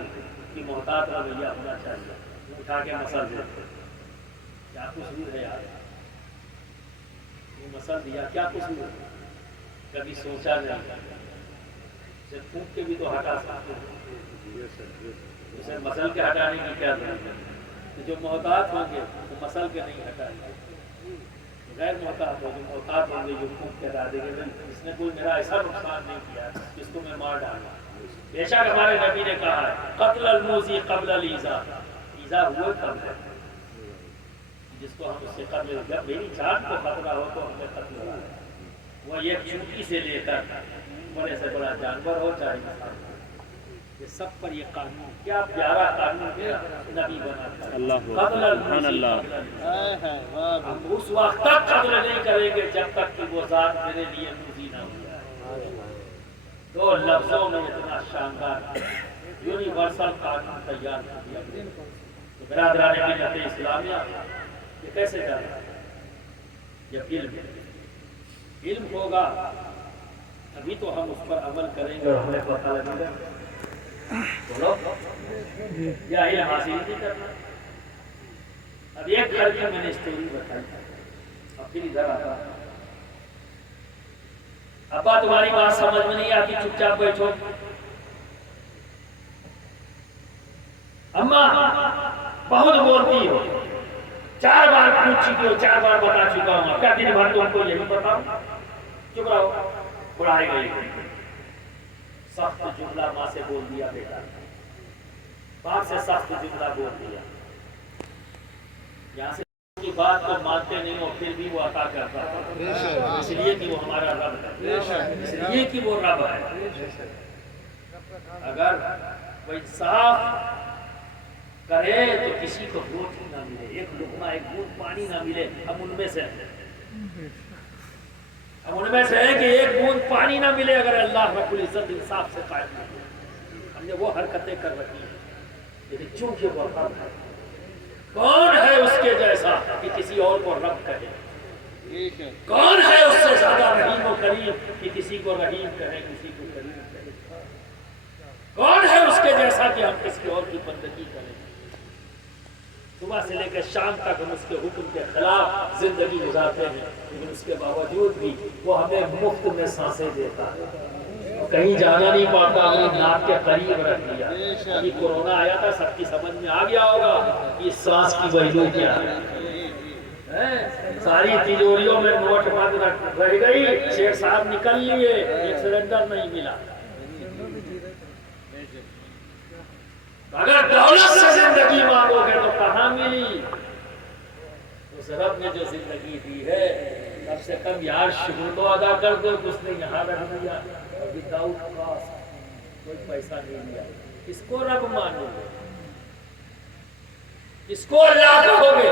کہ محتاط رویہ ہونا چاہیے، اٹھا کے مسل دیتے، کیا قصور ہے یار، وہ مسل دیا، کیا قصور ہے؟ کبھی سوچا نہیں، اسے پھونک کے بھی تو ہٹا سکتے ہیں، اسے مسل کے ہٹانے کی کیا ضرورت ہے؟ جو محتاط ہوں گے وہ مسل کے نہیں ہٹائیں گے، غیر محتاط ہو جو محتاط ہوں گے جو پھونک کے ہٹا دیں گے، اس نے کوئی میرا ایسا نقصان نہیں کیا جس کو میں مار ڈالوں۔ بے شک ہمارے نبی نے کہا ہے قتل الموذی قبل الایذاء، ایذا ہوئے قبل ہے، جس کو ہم اس سے قتل، جب میری جان کو خطرہ ہو تو ہمیں قتل ہوا ہے، وہ ایک چونٹی سے لے کر بڑے سے بڑا جانور ہو چاہے انسان ہو، یہ سب پر یہ قانون، کیا پیارا قانون میرا نبی بنا تھا، قتل الموذی قبل الایذاء۔ ہم اس وقت تک قتل نہیں کریں گے جب تک کہ وہ ذات میرے لیے موذی نہ ہو۔ دو لفظوں میں اتنا شاندار یونیورسل قانون تیار کر دیا گیا۔ تو برادران ملت اسلامیہ، یہ کیسے کرنا ہے؟ جب علم ہوگا ابھی تو ہم اس پر عمل کریں گے اور ہمیں پتہ لگے گا بولو یا علم حاصل نہیں کرنا. اب ایک گھر کی میں نے اسٹوری بتائی, اب پھر ادھر آتا. ابا تمہاری بات سمجھ میں نہیں آتی, چپ چاپ بیٹھو. اماں بہت بولتی ہو, 4 بار پوچھ چکی ہو, 4 بار بتا چکا ہوں, کیا دن بھر تم کو یہی بتاؤں؟ چپ رہو. بڑھائی گئی سخت جملہ ماں سے بول دیا بیٹا, باپ سے سخت جملہ بول دیا. یہاں سے کی بات کو مانتے نہیں ہو پھر بھی وہ عطا کرتا ہے, اس لیے کہ وہ ہمارا رب ہے, اس لیے کہ وہ رب ہے. اگر وہ انصاف کرے تو کسی کو روٹی نہ ملے, ایک لقمہ ایک بوند پانی نہ ملے, ہم ان میں سے ہیں کہ ایک بوند پانی نہ ملے اگر اللہ رب العزت انصاف سے قائم نہ ہو. ہم نے وہ حرکتیں کر رکھی ہیں, لیکن چونکہ وہ رب ہے, کون ہے اس کے جیسا کہ کسی اور کو رب کہے؟ کون ہے اس سے زیادہ رحیم و کریم کہ کسی کو رحیم کہے, کسی کو کریم کہے؟ کون ہے اس کے جیسا کہ ہم کسی اور کی بندگی کریں؟ صبح سے لے کے شام تک ہم اس کے حکم کے خلاف زندگی گزارتے ہیں, لیکن اس کے باوجود بھی وہ ہمیں مفت میں سانسیں دیتا ہے. کہیں جانا نہیں پڑتا, اپنی ناک کے قریب رکھ دیا. ابھی کورونا آیا تھا, سب کی سمجھ میں آ گیا ہوگا کہ سانس کی ویلیو کیا ہے. ساری تجوریوں میں نوٹ بند رہ گئی, شیخ صاحب نکل لیے, ایک سلنڈر نہیں ملا. اگر دولت سے زندگی مانگو گے تو کہاں ملی؟ اس رب نے جو زندگی دی ہے کم سے کم یار شکر تو ادا کر دو, اس نے یہاں رکھ دیا. وداؤٹ کاسٹ کوئی پیسہ نہیں دیا. کس کو رب مانو گے؟ کس کو اللہ کہو گے؟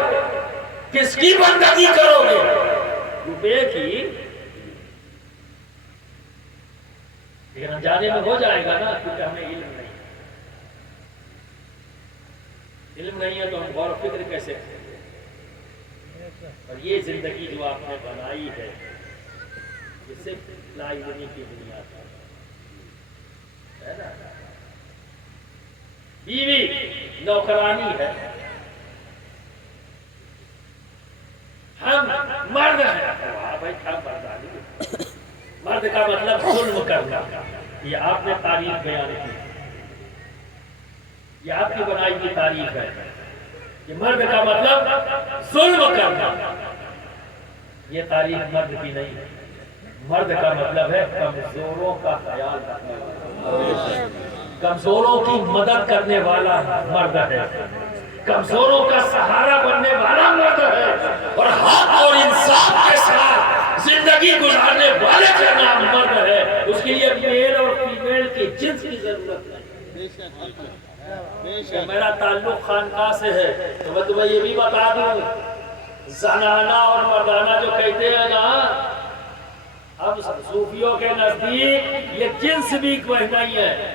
کس کی بندگی کرو گے؟ روپے کی؟ لیکن انجانے میں ہو جائے گا نا, کیونکہ ہمیں علم نہیں. علم نہیں ہے تو ہم غور و فکر کیسے کریں گے؟ اور یہ زندگی جو آپ نے بنائی ہے یہ صرف لا علمی کی بنیاد ہے نا. بیوی نوکرانی ہے, ہم مرد ہیں. بھائی کیا مردانی؟ مرد کا مطلب ظلم کرنا. یہ آپ نے تعریف بیان کی, یہ آپ کی بنائی کی تعریف ہے. یہ مرد کا مطلب ظلم کرنا, یہ تعریف مرد کی نہیں ہے. مرد کا مطلب ہے کمزوروں کا خیال رکھنے والا, کمزوروں کی مدد کرنے والا مرد ہے, کمزوروں کا سہارا بننے والا مرد ہے, اور حق اور انصاف کے ساتھ زندگی گزارنے والے کا نام مرد ہے. اس کے لیے میل اور فیمیل کی جنس کی ضرورت نہیں. میرا تعلق خانقاہ سے ہے تو میں تمہیں یہ بھی بتا دوں, زنانہ اور مردانہ جو کہتے ہیں نا, ہم صوفیوں کے نزدیک یہ جنس بھی کوئی نہیں ہے,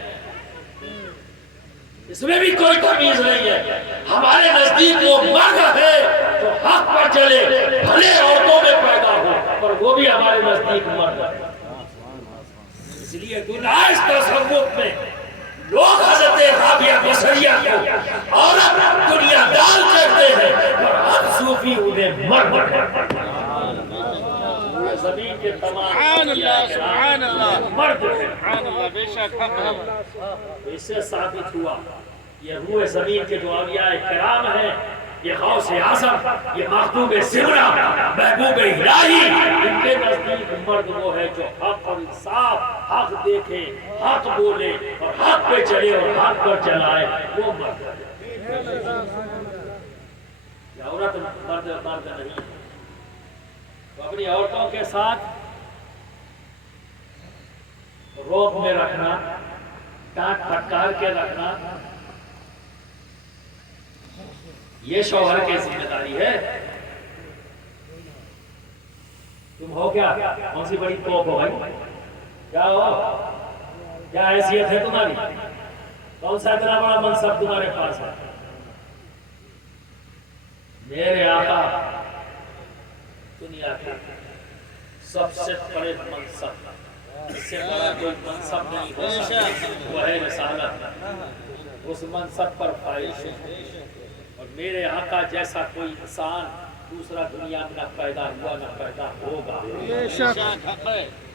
اس میں بھی کوئی تمیز نہیں ہے. ہمارے نزدیک وہ مرد ہے جو حق پر چلے, بھلے عورتوں میں پیدا ہو, پر وہ بھی ہمارے نزدیک مرد ہے. اس لیے گناہ تصوف میں لوگ حضرت رابعہ بصریہ کو عورت دنیا دار کہتے ہیں, اور ہم صوفی انہیں مرد کہتے ہیں. زمین کے تمام سبحان اللہ مرد ہے. سبحان اللہ, بے شک حق ہے. اس سے ثابت ہوا یہ روح زمین کے جو اولیاء کرام ہیں, یہ غوث اعظم, یہ مخدوم صغرا, محبوب الہی, ان کے نزدیک مرد وہ ہے جو حق اور انصاف, حق دیکھے, حق بولے اور حق پہ چلے اور حق پر چلائے, وہ مرد ہے. یہ عورت مرد نہیں ہے. تو اپنی عورتوں کے ساتھ روب میں رکھنا, ڈانٹ پھٹکار کے رکھنا, یہ شوہر کی ذمہ داری ہے. تم ہو کیا؟ کون سی بڑی توپ ہو بھائی؟ کیا ہو؟ کیا حیثیت ہے تمہاری؟ کون سا اتنا بڑا منصب تمہارے پاس ہے؟ میرے آقا دنیا کے سب سے بڑے منصب، اس سے بڑا کوئی منصب نہیں ہو سکتا، وہ ہے رسالت۔ اس منصب پر فائز ہے، اور میرے آقا جیسا کوئی انسان دوسرا دنیا میں نہ پیدا ہوا نہ پیدا ہوگا،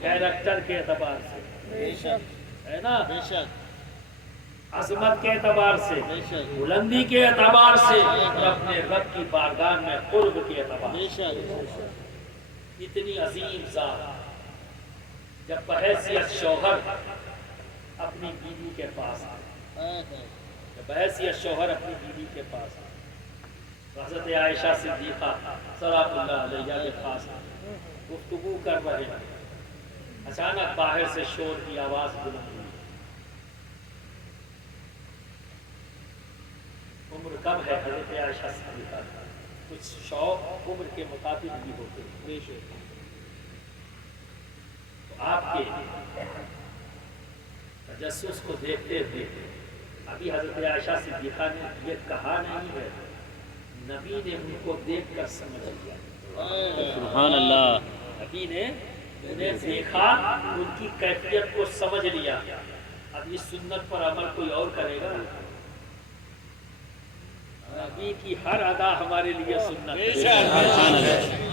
کیریکٹر کے اعتبار سے ہے نا، عظمت کے اعتبار سے، بلندی کے اعتبار سے، اور اپنے رب کی بارگاہ میں قرب کے اعتبار سے اتنی عظیم ذات جب بحیثیت شوہر اپنی بیوی کے پاس آئے، جب بحیثیت شوہر اپنی بیوی کے پاس آئے، حضرت عائشہ صدیقہ صلی اللہ علیہ کے پاس گفتگو کر رہے ہیں، اچانک باہر سے شور کی آواز بلند ہوئی۔ عمر کم ہے حضرت عائشہ صدیقہ، کچھ شوق عمر کے مطابق بھی ہوتے ہیں، تو آپ کے تجسس کو دیکھتے ہوئے ابھی حضرت عائشہ صدیقہ نے یہ کہا نہیں ہے، نبی نے ان کو دیکھ کر سمجھ لیا، سبحان اللہ، نبی نے انہیں دیکھا، ان کی کیفیت کو سمجھ لیا۔ اب اس سنت پر عمل کوئی اور کرے گا؟ نبی کی ہر ادا ہمارے لیے سنت ہے،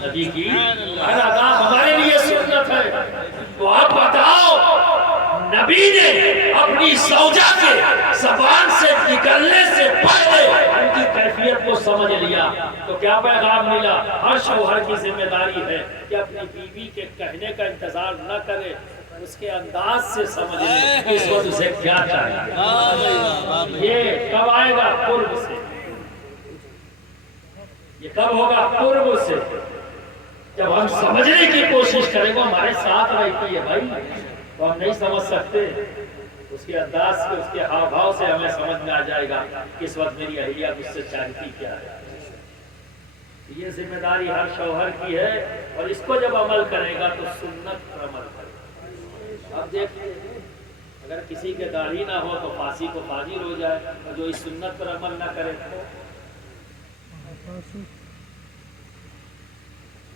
نبی کی ہر ادا ہمارے لیے سنت ہے۔ تو آپ بتاؤ، نبی نے اپنی زوجہ کے زبان سے نکلنے سے پہلے ان کی کیفیت کو سمجھ لیا، تو کیا پیغام ملا؟ ہر شوہر کی ذمہ داری ہے کہ اپنی بیوی کے کہنے کا انتظار نہ کرے، اس کے انداز سے سمجھ لے کہ اس وقت اسے کیا چاہیے۔ یہ کب آئے گا؟ قرب سے۔ یہ کب ہوگا؟ قرب سے، جب ہم سمجھنے کی کوشش کریں گے، ہمارے ساتھ رہتی ہے بھائی، تو ہم نہیں سمجھ سکتے، اس کے انداز سے، اس کے ہاؤ بھاؤ سے ہمیں سمجھ میں آ جائے گا کہ اس وقت میری اہلیہ مجھ سے چاہتی کیا ہے۔ یہ ذمہ داری ہر شوہر کی ہے، اور اس کو جب عمل کرے گا تو سنت پر عمل کرے گا۔ اب دیکھیں، اگر کسی کے داڑھی نہ ہو تو فاسق کو فاجر ہو جائے، اور جو اس سنت پر عمل نہ کرے تو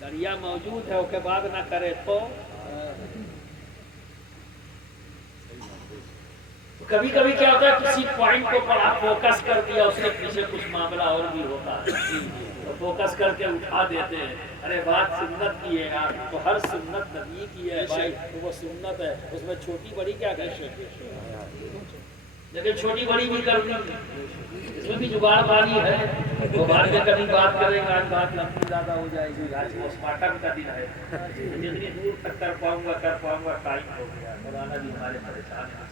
دریا موجود ہے، اس کے بعد نہ کرے تو کبھی کبھی کیا ہوتا ہے، کسی پوائنٹ کو بڑا فوکس کر دیا، اس کے پیچھے کچھ معاملہ اور بھی ہوتا ہے، تو فوکس کر کے اٹھا دیتے ہیں، ارے بات سنت کی ہے یار، تو ہر سنت نبی کی ہے بھائی، تو وہ سنت ہے، اس میں چھوٹی بڑی کیا کرے، لیکن چھوٹی بڑی بھی کرنی، اس میں بھی جگاڑ بانی ہے، وہ بعد میں کبھی بات کریں گا، بات لمبی زیادہ ہو جائے گی، آج پوسٹ مارٹم کا دن ہے، جتنی دور تک کر پاؤں گا ٹائم ہو گیا، مولانا بھی ہمارے پریشان ہیں۔